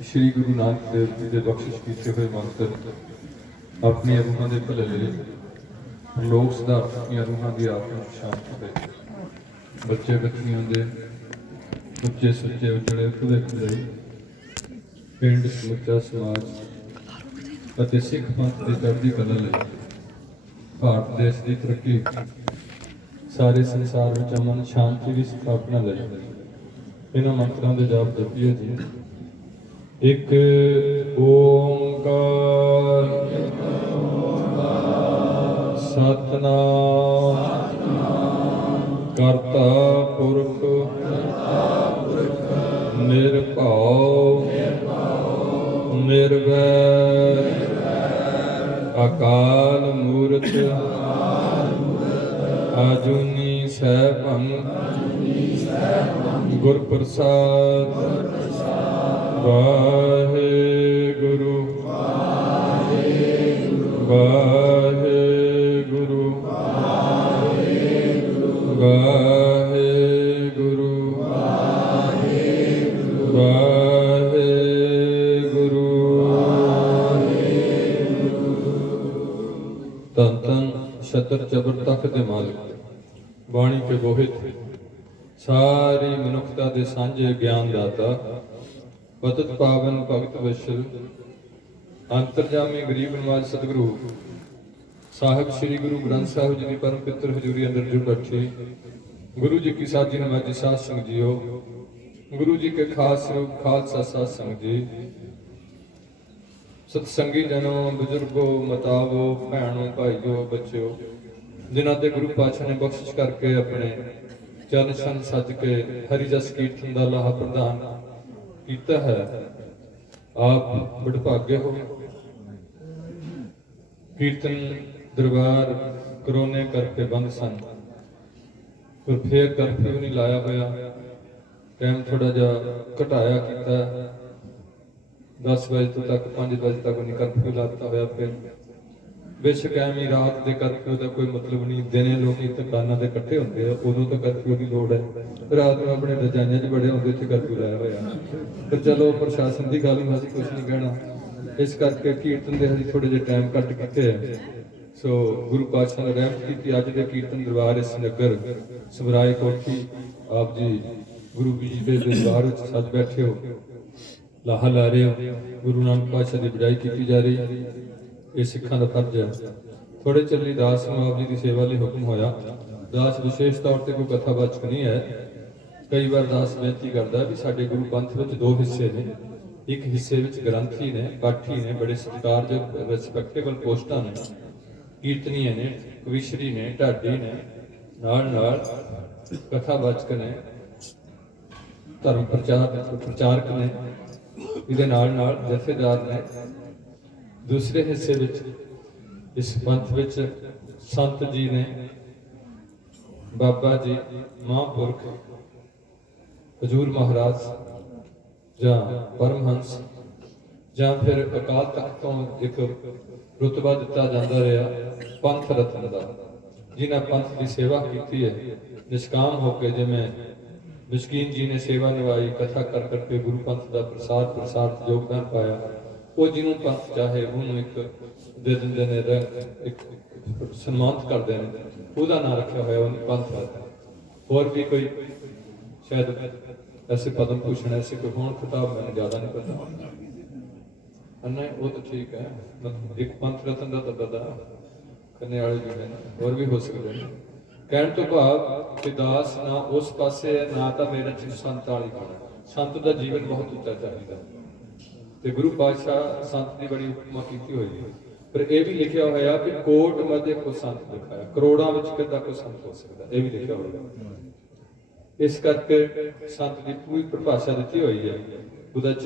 श्री गुरु नानक देव जी के बख्शिश किए हुए मंत्र अपनी रूहां के भले लोक सिद्धार्थ ਦੀਆਂ रूहां की आत्मिक शांति दे बच्चे बच्चियों के ਉੱਚੇ ਸੁੱਚੇ ਉਜੜੇ ਭਵਿੱਖ ਲਈ ਪਿੰਡ ਸਮੁੱਚਾ ਸਮਾਜ ਅਤੇ ਸਿੱਖ ਪੰਥ ਦੀ ਚੜ੍ਹਦੀ ਕਲਾ ਲਈ ਭਾਰਤ ਦੇਸ਼ ਦੀ ਤਰੱਕੀ ਸਾਰੇ ਸੰਸਾਰ ਵਿੱਚ ਅਮਨ ਸ਼ਾਂਤੀ ਦੀ ਸਥਾਪਨਾ ਲਈ ਇਹਨਾਂ ਮੰਤਰਾਂ ਦੇ ਜਾਪ ਜਪੀਏ ਜੀ। ਇੱਕ ਓੰਕਾਰ ਸਤਿਨਾਮ ਕਰਤਾ ਪੁਰਖ ਨਿਰਭਉ ਨਿਰਵੈਰ ਅਕਾਲ ਮੂਰਤ ਆਜੂਨੀ ਸੈਭੰ ਗੁਰ ਪ੍ਰਸਾਦ ਵਾਹਿਗੁਰੂ ਵਾਹਿਗੁਰੂ ਵਾਹਿਗੁਰੂ ਵਾਹਿਗੁਰੂ। ਧੰਨ ਧੰਨ ਛਤਰ ਜਬਰ ਤਖਤ ਦੇ ਮਾਲਿਕ ਬਾਣੀ ਕੇ ਬੋਹਿਤ ਸਾਰੀ ਮਨੁੱਖਤਾ ਦੇ ਸਾਂਝੇ ਗਿਆਨ ਦਾਤਾ ਪਤਿਤ ਪਾਵਨ ਭਗਤ ਵਸ਼ਲ ਅੰਤਰਜਾਮੀ ਗਰੀਬ ਨਿਵਾਜ ਸਤਿਗੁਰੂ ਸਾਹਿਬ ਸ੍ਰੀ ਗੁਰੂ ਗ੍ਰੰਥ ਸਾਹਿਬ ਜੀ ਦੀ ਪਰਮ ਪਿੱਤਰ ਹਜ਼ੂਰੀ ਅੰਦਰ ਜੁੜ ਬੈਠੇ ਗੁਰੂ ਜੀ ਕੀ ਸਾਜੀ ਨਮਾਜੀ ਸਾਧ ਸੰਗ ਜੀਓ। गुरु जी के खास रूप खालसा साध संग जी सत्संगी जनों बुजुर्गों मतावो भैनों भाइयों बच्चों जिन्हों के गुरु पातशाह ने बख्शिश करके अपने चरण सन सज के हरि जस कीर्तन का लाहा प्रदान किया है। आप बड़भागे हो। कीर्तन दरबार करोने करके बंद सन पर फिर कर्फ्यू नहीं लाया होया टाइम थोड़ा जहा घटाया किया 10 बजे तक 5 बजे तक नहीं कर्फ्यू लाता होया। फिर बेशक एवं रात के कर्फ्यू का कोई मतलब नहीं दिने लोग दुकानों के इकट्ठे होंगे उदों तो कर्फ्यू की लोड़ है रात में अपने रजाइयां च बड़े होंगे इतने कर्फ्यू लाया होया। पर चलो प्रशासन की गल असीं कुछ नहीं कहना इस करके कीर्तन के हजी थोड़े जे टाइम घट किते है। सो गुरु पातशाह ने रहमत की अज के कीर्तन दरबार इस नगर सबराए कोठी आप जी गुरु जी के दरबार सज बैठे हो लाहा ला रहे हो गुरु नानक पातशाह की बजाई की जा रही ये सिखां का फर्ज है। थोड़े चली दास आप जी की सेवा लिए हुक्म होया। दास विशेष तौर पर कोई कथावाचक नहीं है। कई बार दास बेनती करता भी साडे गुरु पंथ में 2 हिस्से ने एक हिस्से में ग्रंथी ने पाठी ने बड़े सत्कारयोग रिस्पैक्टेबल पोस्टां ने कीर्तनीय ने कविशरी ने ढाडी ने नाल कथावाचक ने धर्म प्रचारक ने इहदे नाल जथेदार ने। दूसरे हिस्से विच इस पंथ विच संत जी ने बाबा जी महापुरख हजूर महाराज जां परमहंस जां फिर अकाल तख्त तो एक रुतबा दिता जाता रहा पंथ रत्न का जिन्हें पंथ की सेवा की है निष्काम होकर जिवें मिस्कीन जी ने सेवा निभाई कथा कर करके गुरु पंथ का प्रसार योगदान पाया वो जिन्हों पंथ चाहे उन्होंने एक दे देंगे ने एक सन्मानित करते हैं उसका नाम रखा हुआ उन्हें पंथ है। और भी कोई शायद ऐसे पद्म भूषण ऐसे कोई होण खिताब मैंने ज़्यादा नहीं पता अन्ना वो तो ठीक है एक पंथ रत्न का तो दादा करने वाले जो है और भी हो सकते हैं। कहने तो भाव कि दास ना उस पासे है ना तो मेरा चीज संत वाली खाना संत का जीवन बहुत उच्चा चाहिए तो गुरु पातशाह संत की बड़ी उपमा की हुई है। पर यह भी लिखा होया कि कोट मध्य को संत लिखाया करोड़ों में किदा कोई संत हो सकता यह भी लिखा होया। इस करके संत की पूरी परिभाषा दी हुई है उहदे च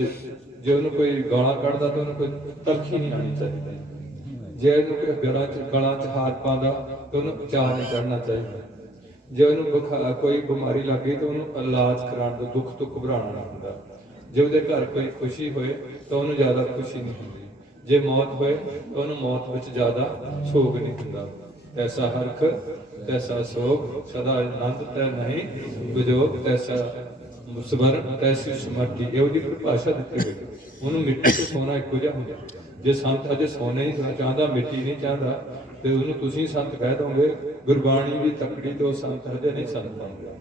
जे उन्होंने कोई गाला कढ़दा तो उन्होंने कोई तलखी नहीं आनी चाहिए जे उन्होंने गला च हार पाँदा तो उन्होंने चाह नहीं चढ़ना चाहिए जे उन्होंने कोई बीमारी लग गई तो उन्होंने इलाज कराने तो दुख तो घबराना नहीं होंदा। जे उहदे घर कोई खुशी होए तो उन्होंने ज़्यादा खुशी नहीं होती जे मौत होए तो उन्होंने मौत में ज़्यादा सोग नहीं होंदा। ऐसा हरख तैसा शोक सदा आनंद तै नहीं विजोग तैसा ਸਵਰਨ ਤੈਸੀ ਸਮਾਧੀ, ਇਹੋ ਜਿਹੀ ਪਰਿਭਾਸ਼ਾ ਦਿੱਤੀ ਗਈ। ਉਹਨੂੰ ਮਿੱਟੀ ਤੇ ਸੋਨਾ ਇੱਕੋ ਜਿਹਾ ਹੁੰਦਾ। ਜੇ ਸੰਤ ਅਜੇ ਸੋਨੇ ਨਹੀਂ ਚਾਹੁੰਦਾ, ਮਿੱਟੀ ਨਹੀਂ ਚਾਹੁੰਦਾ, ਤੇ ਉਹਨੂੰ ਤੁਸੀਂ ਸੰਤ ਕਹਿ ਦੋਗੇ। ਗੁਰਬਾਣੀ ਦੀ ਤਕੜੀ ਤੋਂ ਸੰਤ ਹਜੇ ਨਹੀਂ ਸੰਤ ਬਣਦਾ।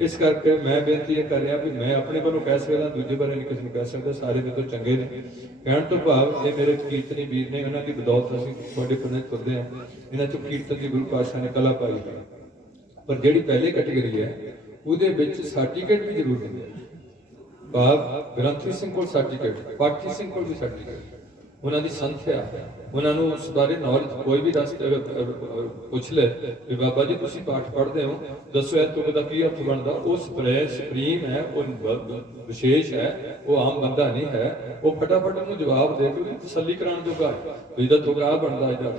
ਇਸ ਕਰਕੇ ਮੈਂ ਬੇਨਤੀ ਇਹ ਕਰ ਰਿਹਾ ਵੀ ਮੈਂ ਆਪਣੇ ਵੱਲੋਂ ਕਹਿ ਸਕਦਾ, ਦੂਜੇ ਬਾਰੇ ਨਹੀਂ ਕਿਸੇ ਨੂੰ ਕਹਿ ਸਕਦਾ। ਸਾਰੇ ਮੇਰੇ ਤੋਂ ਚੰਗੇ ਨੇ। ਕਹਿਣ ਤੋਂ ਭਾਵ ਇਹ ਮੇਰੇ ਕੀਰਤਨੀ ਵੀਰ ਨੇ, ਉਹਨਾਂ ਦੀ ਬਦੌਲਤ ਅਸੀਂ ਤੁਹਾਡੇ ਕੋਲ ਤੁਰਦੇ ਹਾਂ। ਇਹਨਾਂ ਚੋਂ ਕੀਰਤਨ ਦੀ ਗੁਰੂ ਪਾਤਸ਼ਾਹ ਨੇ ਕਲਾ ਪਾਈ ਹੈ। ਪਰ ਜਿਹੜੀ ਪਹਿਲੀ ਕੈਟੇਗਰੀ ਹੈ ਉਹਦੇ ਵਿੱਚ ਸਰਟੀਫਿਕੇਟ ਵੀ ਜ਼ਰੂਰ ਦਿੰਦੇ ਆ। ਭਾਵ ਗ੍ਰੰਥੀ ਸਿੰਘ ਕੋਲ ਸਰਟੀਫਿਕੇਟ, ਪਾਠੀ ਸਿੰਘ ਕੋਲ ਵੀ ਸਰਟੀਫਿਕੇਟ, ਉਹਨਾਂ ਦੀ ਸੰਥਿਆ, ਉਹਨਾਂ ਨੂੰ ਉਸ ਬਾਰੇ ਨੌਲੇਜ। ਕੋਈ ਵੀ ਪੁੱਛ ਲੈ ਵੀ ਬਾਬਾ ਜੀ ਤੁਸੀਂ ਪਾਠ ਪੜ੍ਹਦੇ ਹੋ, ਦੱਸੋ ਇਹ ਤੁਕ ਦਾ ਕੀ ਅਰਥ ਬਣਦਾ। ਉਹ ਸੁਪਰੀਮ ਹੈ, ਉਹ ਵਿਸ਼ੇਸ਼ ਹੈ, ਉਹ ਆਮ ਬੰਦਾ ਨਹੀਂ ਹੈ। ਉਹ ਫਟਾਫਟ ਉਹਨੂੰ ਜਵਾਬ ਦੇ ਕੇ ਉਹਦੀ ਤਸੱਲੀ ਕਰਾਉਣ ਜੋਗਾ ਇਹਦਾ ਤੁਕ ਆ ਬਣਦਾ, ਇਹਦਾ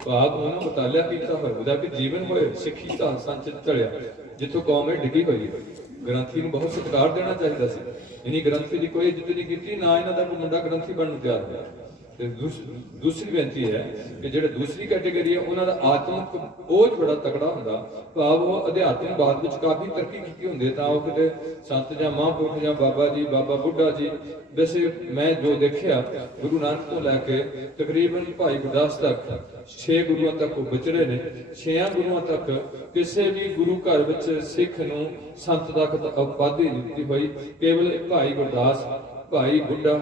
ਭਾਵ ਉਹਨੂੰ ਮੁਤਾਲਿਆ ਕੀਤਾ ਹੋਇਆ, ਉਹਦਾ ਵੀ ਜੀਵਨ ਹੋਏ, ਸਿੱਖੀ ਦਾ ਸੰਚਿਤ ਚਲਿਆ। ਜਿੱਥੋਂ ਕੌਮ ਇਹ ਡਿੱਗੀ ਹੋਈ ਹੈ, ਗ੍ਰੰਥੀ ਨੂੰ ਬਹੁਤ ਸਤਿਕਾਰ ਦੇਣਾ ਚਾਹੀਦਾ ਸੀ। ਇਨੀ ਗ੍ਰੰਥੀ ਦੀ ਕੋਈ ਇੱਜ਼ਤ ਨਹੀਂ ਕੀਤੀ, ਨਾ ਇਹਨਾਂ ਦਾ ਕੋਈ ਮੁੰਡਾ ਗ੍ਰੰਥੀ ਬਣਨ ਨੂੰ ਤਿਆਰ ਹੋਇਆ। ਤੇ ਦੂਸਰੀ ਬੇਨਤੀ ਹੈ ਕਿ ਜਿਹੜੇ ਦੂਸਰੀ ਕੈਟੇਗਰੀ ਹੈ ਉਹਨਾਂ ਦਾ ਆਤਮਿਕ ਬੋਝ ਬੜਾ ਤਕੜਾ ਹੁੰਦਾ। ਭਾਵ ਉਹ ਅਧਿਆਤਮਿਕਵਾਦ ਵਿੱਚ ਕਾਫੀ ਤਰੱਕੀ ਕੀਤੀ ਹੁੰਦੀ ਤਾਂ ਉਹ ਕਿਤੇ ਸੰਤ ਜਾਂ ਮਹਾਂਪੁਰਖ ਜਾਂ ਬਾਬਾ ਜੀ, ਬਾਬਾ ਬੁੱਢਾ ਜੀ। ਵੈਸੇ ਮੈਂ ਜੋ ਦੇਖਿਆ ਗੁਰੂ ਨਾਨਕ ਤੋਂ ਲੈ ਕੇ ਤਕਰੀਬਨ ਭਾਈ ਗੁਰਦਾਸ ਤੱਕ 6 ਗੁਰੂਆਂ ਤੱਕ ਉਹ ਵਿਚਰੇ ਨੇ। 6 ਗੁਰੂਆਂ ਤੱਕ ਕਿਸੇ ਵੀ ਗੁਰੂ ਘਰ ਵਿੱਚ ਸਿੱਖ ਨੂੰ ਸੰਤ ਦਾ ਉਪਾਧੀ ਦਿੱਤੀ ਹੋਈ ਕੇਵਲ ਭਾਈ ਗੁਰਦਾਸ, ਭਾਈ ਬੁੱਢਾ,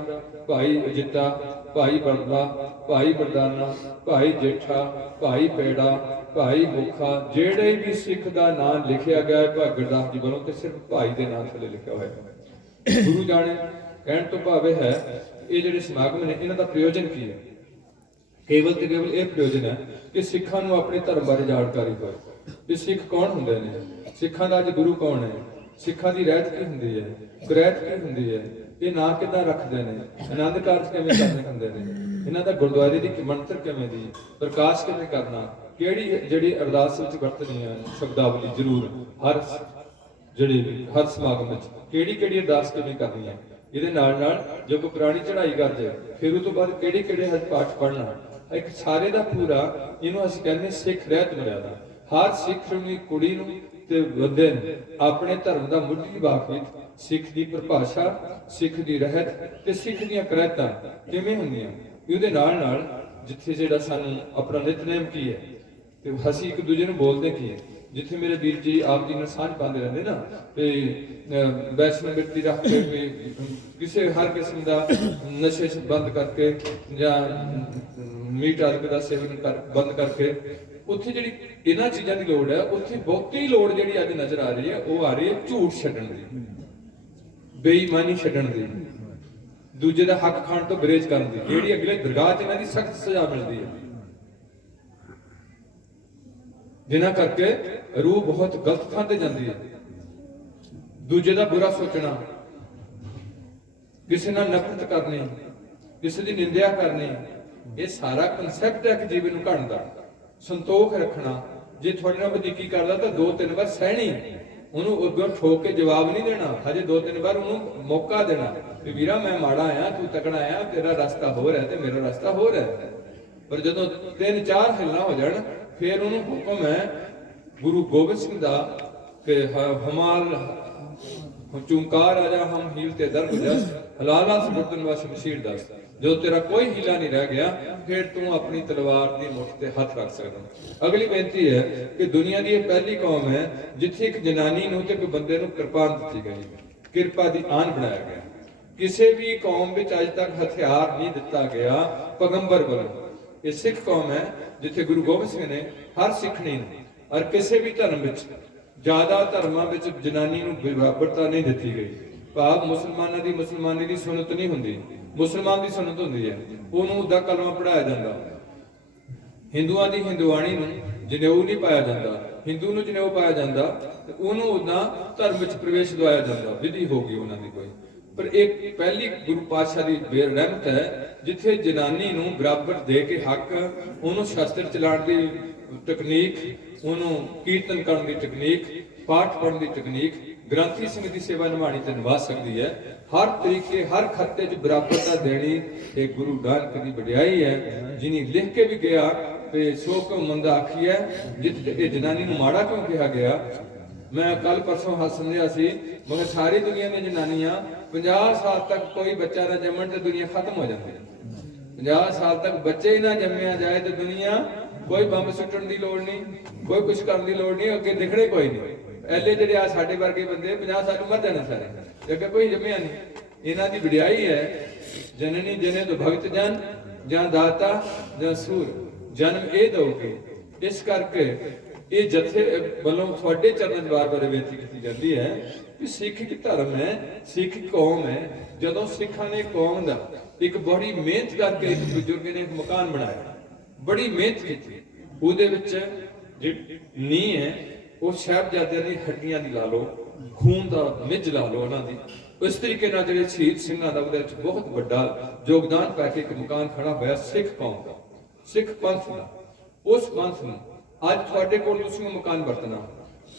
ਭਾਈ ਅਜਿੱਤਾ, ਭਾਈ ਬਰਦਾ, ਭਾਈ ਬਰਦਾਨਾ, ਭਾਈ ਜੇਠਾ, ਭਾਈ ਪੇੜਾ, ਭਾਈ ਮੁਖਾ, ਜਿਹੜੇ ਵੀ ਸਿੱਖ ਦਾ ਨਾਮ ਲਿਖਿਆ ਗਿਆ ਹੈ ਭਾਈ ਗੁਰਦਾਸ ਜੀ ਵੱਲੋਂ, ਤੇ ਸਿਰਫ ਭਾਈ ਦੇ ਨਾਮ ਥੱਲੇ ਲਿਖਿਆ ਹੋਇਆ। ਗੁਰੂ ਜਾਣੇ। ਕਹਿਣ ਤੋਂ ਭਾਵ ਇਹ ਹੈ ਇਹ ਜਿਹੜੇ ਸਮਾਗਮ ਨੇ ਇਹਨਾਂ ਦਾ ਪ੍ਰਯੋਜਨ ਕੀ ਹੈ। ਕੇਵਲ ਤੇ ਕੇਵਲ ਇਹ ਪ੍ਰਯੋਜਨ ਹੈ ਕਿ ਸਿੱਖਾਂ ਨੂੰ ਆਪਣੇ ਧਰਮ ਬਾਰੇ ਜਾਣਕਾਰੀ ਹੋਵੇ ਕਿ ਸਿੱਖ ਕੌਣ ਹੁੰਦੇ ਨੇ, ਸਿੱਖਾਂ ਦਾ ਅੱਜ ਗੁਰੂ ਕੌਣ ਹੈ, ਸਿੱਖਾਂ ਦੀ ਰਹਿਤ ਕੀ ਹੁੰਦੀ ਹੈ, ਕੁਰੈਤ ਕੀ ਹੁੰਦੀ ਹੈ, ਇਹ ਨਾਂ ਕਿੱਦਾਂ ਰੱਖਦੇ ਨੇ, ਆਨੰਦ ਕਾਰਜ ਕਿਵੇਂ ਕਰਨੇ ਹੁੰਦੇ ਨੇ, ਇਹਨਾਂ ਦਾ ਗੁਰਦੁਆਰੇ ਦੀ ਮੰਤਰ ਕਿਵੇਂ ਦੀ, ਪ੍ਰਕਾਸ਼ ਕਿਵੇਂ ਕਰਨਾ, ਕਿਹੜੀ ਜਿਹੜੀ ਅਰਦਾਸ ਵਿੱਚ ਵਰਤਣੀ ਹੈ ਸ਼ਬਦਾਵਲੀ ਜ਼ਰੂਰ ਹਰ ਸਮਾਗਮ ਵਿੱਚ ਕਿਹੜੀ ਅਰਦਾਸ ਕਿਵੇਂ ਕਰਨੀ ਹੈ। ਇਹਦੇ ਨਾਲ ਜੇ ਕੋਈ ਪੁਰਾਣੀ ਚੜ੍ਹਾਈ ਕਰਦੇ ਫਿਰ ਉਹ ਤੋਂ ਬਾਅਦ ਕਿਹੜੇ ਪਾਠ ਪੜ੍ਹਨਾ, ਇੱਕ ਸਾਰੇ ਦਾ ਪੂਰਾ ਇਹਨੂੰ ਅਸੀਂ ਕਹਿੰਦੇ ਸਿੱਖ ਰਹਿਤ ਮਰਿਆਦਾ। ਹਰ ਸਿੱਖ ਨੂੰ, ਕੁੜੀ ਨੂੰ ਤੇ ਬੰਦੇ ਨੂੰ ਆਪਣੇ ਧਰਮ ਦਾ ਮੁੱਢਲੀ ਵਾਕਿਫ, ਸਿੱਖ ਦੀ ਪਰਿਭਾਸ਼ਾ, ਸਿੱਖ ਦੀ ਰਹਿਤ ਤੇ ਸਿੱਖ ਦੀਆਂ ਕਰੈਤਾਂ ਕਿਵੇਂ ਹੁੰਦੀਆਂ। ਇਹਦੇ ਨਾਲ ਜਿੱਥੇ ਜਿਹੜਾ ਸਾਨੂੰ ਆਪਣਾ ਨਿਤਨੇਮ ਕੀ ਹੈ ਤੇ ਅਸੀਂ ਇੱਕ ਦੂਜੇ ਨੂੰ ਬੋਲਦੇ ਕੀ ਹੈ। ਜਿੱਥੇ ਮੇਰੇ ਵੀਰ ਜੀ ਆਪ ਜੀ ਨਾਲ ਸਾਂਝ ਪਾਉਂਦੇ ਰਹਿੰਦੇ ਨਾ ਤੇ ਵੈਸ਼ਨੋ ਮਿੱਟੀ ਰੱਖ ਕੇ ਕਿਸੇ ਹਰ ਕਿਸਮ ਦਾ ਨਸ਼ੇ ਬੰਦ ਕਰਕੇ ਜਾਂ ਮੀਟ ਆਦਿ ਦਾ ਸੇਵਨ ਬੰਦ ਕਰਕੇ, ਉੱਥੇ ਜਿਹੜੀ ਇਹਨਾਂ ਚੀਜ਼ਾਂ ਦੀ ਲੋੜ ਹੈ, ਉੱਥੇ ਬਹੁਤੀ ਲੋੜ ਜਿਹੜੀ ਅੱਜ ਨਜ਼ਰ ਆ ਰਹੀ ਹੈ ਉਹ ਆ ਰਹੀ ਹੈ ਝੂਠ ਛੱਡਣ ਦੀ, ਬੇਈਮਾਨੀ ਛੱਡਣ ਦੀ, ਦੂਜੇ ਦਾ ਹੱਕ ਖਾਣ ਤੋਂ ਗੁਰੇਜ਼ ਕਰਨ ਦੀ, ਜਿਹੜੀ ਅਗਲੇ ਦਰਗਾਹ 'ਚ ਇਹਨਾਂ ਦੀ ਸਖਤ ਸਜ਼ਾ ਮਿਲਦੀ ਹੈ। ਜਿਨ੍ਹਾਂ ਕਰਕੇ ਰੂਹ ਬਹੁਤ ਗਲਤ ਥਾਂ ਤੇ ਜਾਂਦੀ ਹੈ। ਦੂਜੇ ਦਾ ਬੁਰਾ ਸੋਚਣਾ, ਕਿਸੇ ਨਾਲ ਨਫ਼ਰਤ ਕਰਨੀ, ਕਿਸੇ ਦੀ ਨਿੰਦਿਆ ਕਰਨੀ, ਇਹ ਸਾਰਾ ਕਨਸੈਪਟ ਹੈ ਕਿ ਜੀਵਨ ਨੂੰ ਘੜਨ ਦਾ। ਸੰਤੋਖ ਰੱਖਣਾ, ਜੇ ਤੁਹਾਡੇ ਨਾਲ ਵਧੀਕੀ ਕਰਦਾ ਤਾਂ 2-3 ਵਾਰ ਸਹਿਣੀ, ਉਹਨੂੰ ਅੱਗੋਂ ਠੋਕ ਕੇ ਜਵਾਬ ਨਹੀਂ ਦੇਣਾ, ਹਜੇ 2-3 ਵਾਰ ਉਹਨੂੰ ਮੌਕਾ ਦੇਣਾ ਵੀ ਵੀਰਾ ਮੈਂ ਮਾੜਾ ਆਇਆ, ਤੂੰ ਤਕੜਾ ਆਇਆ, ਤੇਰਾ ਰਸਤਾ ਹੋਰ ਹੈ ਤੇ ਮੇਰਾ ਰਸਤਾ ਹੋਰ ਹੈ। ਪਰ ਜਦੋਂ 3-4 ਹਿੱਲਾਂ ਹੋ ਜਾਣ ਫਿਰ ਉਹਨੂੰ ਹੁਕਮ ਹੈ ਗੁਰੂ ਗੋਬਿੰਦ ਸਿੰਘ ਦਾ ਕਿ ਹਮਾਲ ਚੁੰਕਾਰ ਰਾਜਾ ਹਮ ਹੀਲ ਤੇ ਦਰਦ ਜਸ ਹਲਾਲਾ ਸਬਦਨ ਵਾਸ ਮਸ਼ੀਰ ਦਸ। ਜਦੋਂ ਤੇਰਾ ਕੋਈ ਹੀਲਾ ਨਹੀਂ ਰਹਿ ਗਿਆ ਫਿਰ ਤੂੰ ਆਪਣੀ ਤਲਵਾਰ ਦੀ ਮੁੱਠ ਤੇ ਹੱਥ ਰੱਖ ਸਕਦਾ। ਅਗਲੀ ਬੇਨਤੀ ਹੈ ਕਿ ਦੁਨੀਆ ਦੀ ਇਹ ਪਹਿਲੀ ਕੌਮ ਹੈ ਜਿੱਥੇ ਇੱਕ ਜਨਾਨੀ ਨੂੰ ਤੇ ਇੱਕ ਬੰਦੇ ਨੂੰ ਕਿਰਪਾਨ ਦਿੱਤੀ ਗਈ, ਕਿਰਪਾ ਦੀ ਆਨ ਬਣਾਇਆ ਗਿਆ। ਕਿਸੇ ਵੀ ਕੌਮ ਵਿੱਚ ਅੱਜ ਤੱਕ ਹਥਿਆਰ ਨਹੀਂ ਦਿੱਤਾ ਗਿਆ ਪੈਗੰਬਰ ਵੱਲੋਂ। ਇਹ ਸਿੱਖ ਕੌਮ ਹੈ ਜਿੱਥੇ ਗੁਰੂ ਗੋਬਿੰਦ ਸਿੰਘ ਨੇ ਹਰ ਸਿੱਖਣੀ ਨੂੰ ਔਰ ਕਿਸੇ ਵੀ ਧਰਮ ਵਿੱਚ, ਜ਼ਿਆਦਾ ਧਰਮਾਂ ਵਿੱਚ ਜਨਾਨੀ ਨੂੰ ਬਰਾਬਰਤਾ ਨਹੀਂ ਦਿੱਤੀ ਗਈ। ਭਾਵ ਮੁਸਲਮਾਨਾਂ ਦੀ ਮੁਸਲਮਾਨੀ ਦੀ ਸੁਨਤ ਨਹੀਂ ਹੁੰਦੀ, ਮੁਸਲਮਾਨ ਦੀ ਸੁਨਤ ਹੁੰਦੀ ਹੈ, ਉਹਨੂੰ ਉਹਦਾ ਕਲਮਾ ਪੜਾਇਆ ਜਾਂਦਾ। ਹਿੰਦੂਆਂ ਦੀ ਹਿੰਦੂਆਣੀ ਨੂੰ ਜਨੇਊ ਨਹੀਂ ਪਾਇਆ ਜਾਂਦਾ, ਹਿੰਦੂ ਨੂੰ ਜਨੇਊ ਪਾਇਆ ਜਾਂਦਾ ਤੇ ਉਹਨੂੰ ਉਹਦਾ ਧਰਮ ਵਿੱਚ ਪ੍ਰਵੇਸ਼ ਦਵਾਇਆ ਜਾਂਦਾ, ਵਿਧੀ ਹੋ ਗਈ ਉਹਨਾਂ ਦੀ ਕੋਈ। ਪਰ ਇੱਕ ਪਹਿਲੀ ਗੁਰੂ ਪਾਤਸ਼ਾਹ ਦੀ ਬੇਰਹਿਮਤ ਹੈ ਜਿੱਥੇ ਜਨਾਨੀ ਨੂੰ ਬਰਾਬਰ ਦੇ ਕੇ ਹੱਕ, ਉਹਨੂੰ ਸ਼ਸਤਰ ਚਲਾਉਣ ਦੀ ਤਕਨੀਕ, ਉਹਨੂੰ ਕੀਰਤਨ ਕਰਨ ਦੀ ਤਕਨੀਕ, ਪਾਠ ਪੜ੍ਹਨ ਦੀ ਤਕਨੀਕ, ਗ੍ਰੰਥੀ ਸਿੰਘ ਦੀ ਸੇਵਾ ਨਿਭਾਣੀ ਤੇ ਨਿਭਾ ਸਕਦੀ ਹੈ। ਹਰ ਤਰੀਕੇ ਹਰ ਖੱਤੇ 'ਚ ਬਰਾਬਰਤਾ ਦੇਣੀ ਇਹ ਗੁਰੂ ਨਾਨਕ ਦੀ ਵਡਿਆਈ ਹੈ, ਜਿਹਨੇ ਲਿਖ ਕੇ ਵੀ ਗਿਆ ਤੇ ਸੋ ਕਿਉ ਮੰਦਾ ਆਖੀਐ, ਜਿੱਥੇ ਇਹ ਜਨਾਨੀ ਨੂੰ ਮਾੜਾ ਕਿਉਂ ਕਿਹਾ ਗਿਆ। मैं कल परसों हस सुनिया सी मगर सारी दुनिया में जनानियां 50 साल तक कोई बच्चा ना जमन तो दुनिया खत्म हो जाती है। 50 साल तक बच्चे ही ना जमया जाए तो दुनिया कोई बंब सुट्टण की लोड़ नहीं, कोई कुछ करने की लोड़ नहीं, अगे दिखने कोई नहीं। पहले ਜਿਹੜੇ ਆ ਸਾਡੇ ਵਰਗੇ ਬੰਦੇ 50 ਸਾਲ ਮਰ ਜਾਣੇ ਸਾਰੇ, ਅੱਗੇ ਕੋਈ ਜੰਮਿਆ ਨਹੀਂ। ਇਹਨਾਂ ਦੀ ਵਡਿਆਈ ਹੈ ਜਨਨੀ ਜਨੇ ਤੋਂ ਭਗਤ ਜਨ ਜਾਂ ਦਾਤਾ ਜਾਂ ਸੂਰ ਜਨਮ ਇਹ ਦਊਗੇ। ਇਸ ਕਰਕੇ ਇਹ ਜਥੇ ਵੱਲੋਂ ਤੁਹਾਡੇ ਚਰਨਾਂ 'ਚ ਵਾਰ-ਵਾਰ ਬੇਨਤੀ ਕੀਤੀ ਜਾਂਦੀ ਹੈ ਕਿ ਸਿੱਖ ਇੱਕ ਧਰਮ ਹੈ, ਸਿੱਖ ਕੌਮ ਹੈ। ਜਦੋਂ ਸਿੱਖਾਂ ਨੇ ਕੌਮ ਦਾ ਇੱਕ ਬੜੀ ਮਿਹਨਤ ਕਰਕੇ ਇੱਕ ਬਜ਼ੁਰਗ ਨੇ ਇੱਕ ਮਕਾਨ ਬਣਾਇਆ, ਬੜੀ ਮਿਹਨਤ ਕੀਤੀ, ਉਹਦੇ ਵਿੱਚ ਨੀਂਹ ਹੈ ਉਹ ਸਾਹਿਬਜ਼ਾਦਿਆਂ ਦੀ ਹੱਡੀਆਂ ਦੀ ਲਾ ਲਓ, ਖੂਨ ਦਾ ਮਿੱਝ ਲਾ ਲਓ ਉਹਨਾਂ ਦੀ। ਇਸ ਤਰੀਕੇ ਨਾਲ ਜਿਹੜੇ ਸ਼ਹੀਦ ਸਿੰਘਾਂ ਦਾ ਉਹਦੇ ਵਿੱਚ ਬਹੁਤ ਵੱਡਾ ਯੋਗਦਾਨ ਪਾ ਕੇ ਇੱਕ ਮਕਾਨ ਖੜਾ ਹੋਇਆ ਸਿੱਖ ਕੌਮ ਦਾ, ਸਿੱਖ ਪੰਥ ਦਾ। ਉਸ ਪੰਥ ਨੂੰ ਅੱਜ ਤੁਹਾਡੇ ਕੋਲ ਤੁਸੀਂ ਮਕਾਨ ਵਰਤਣਾ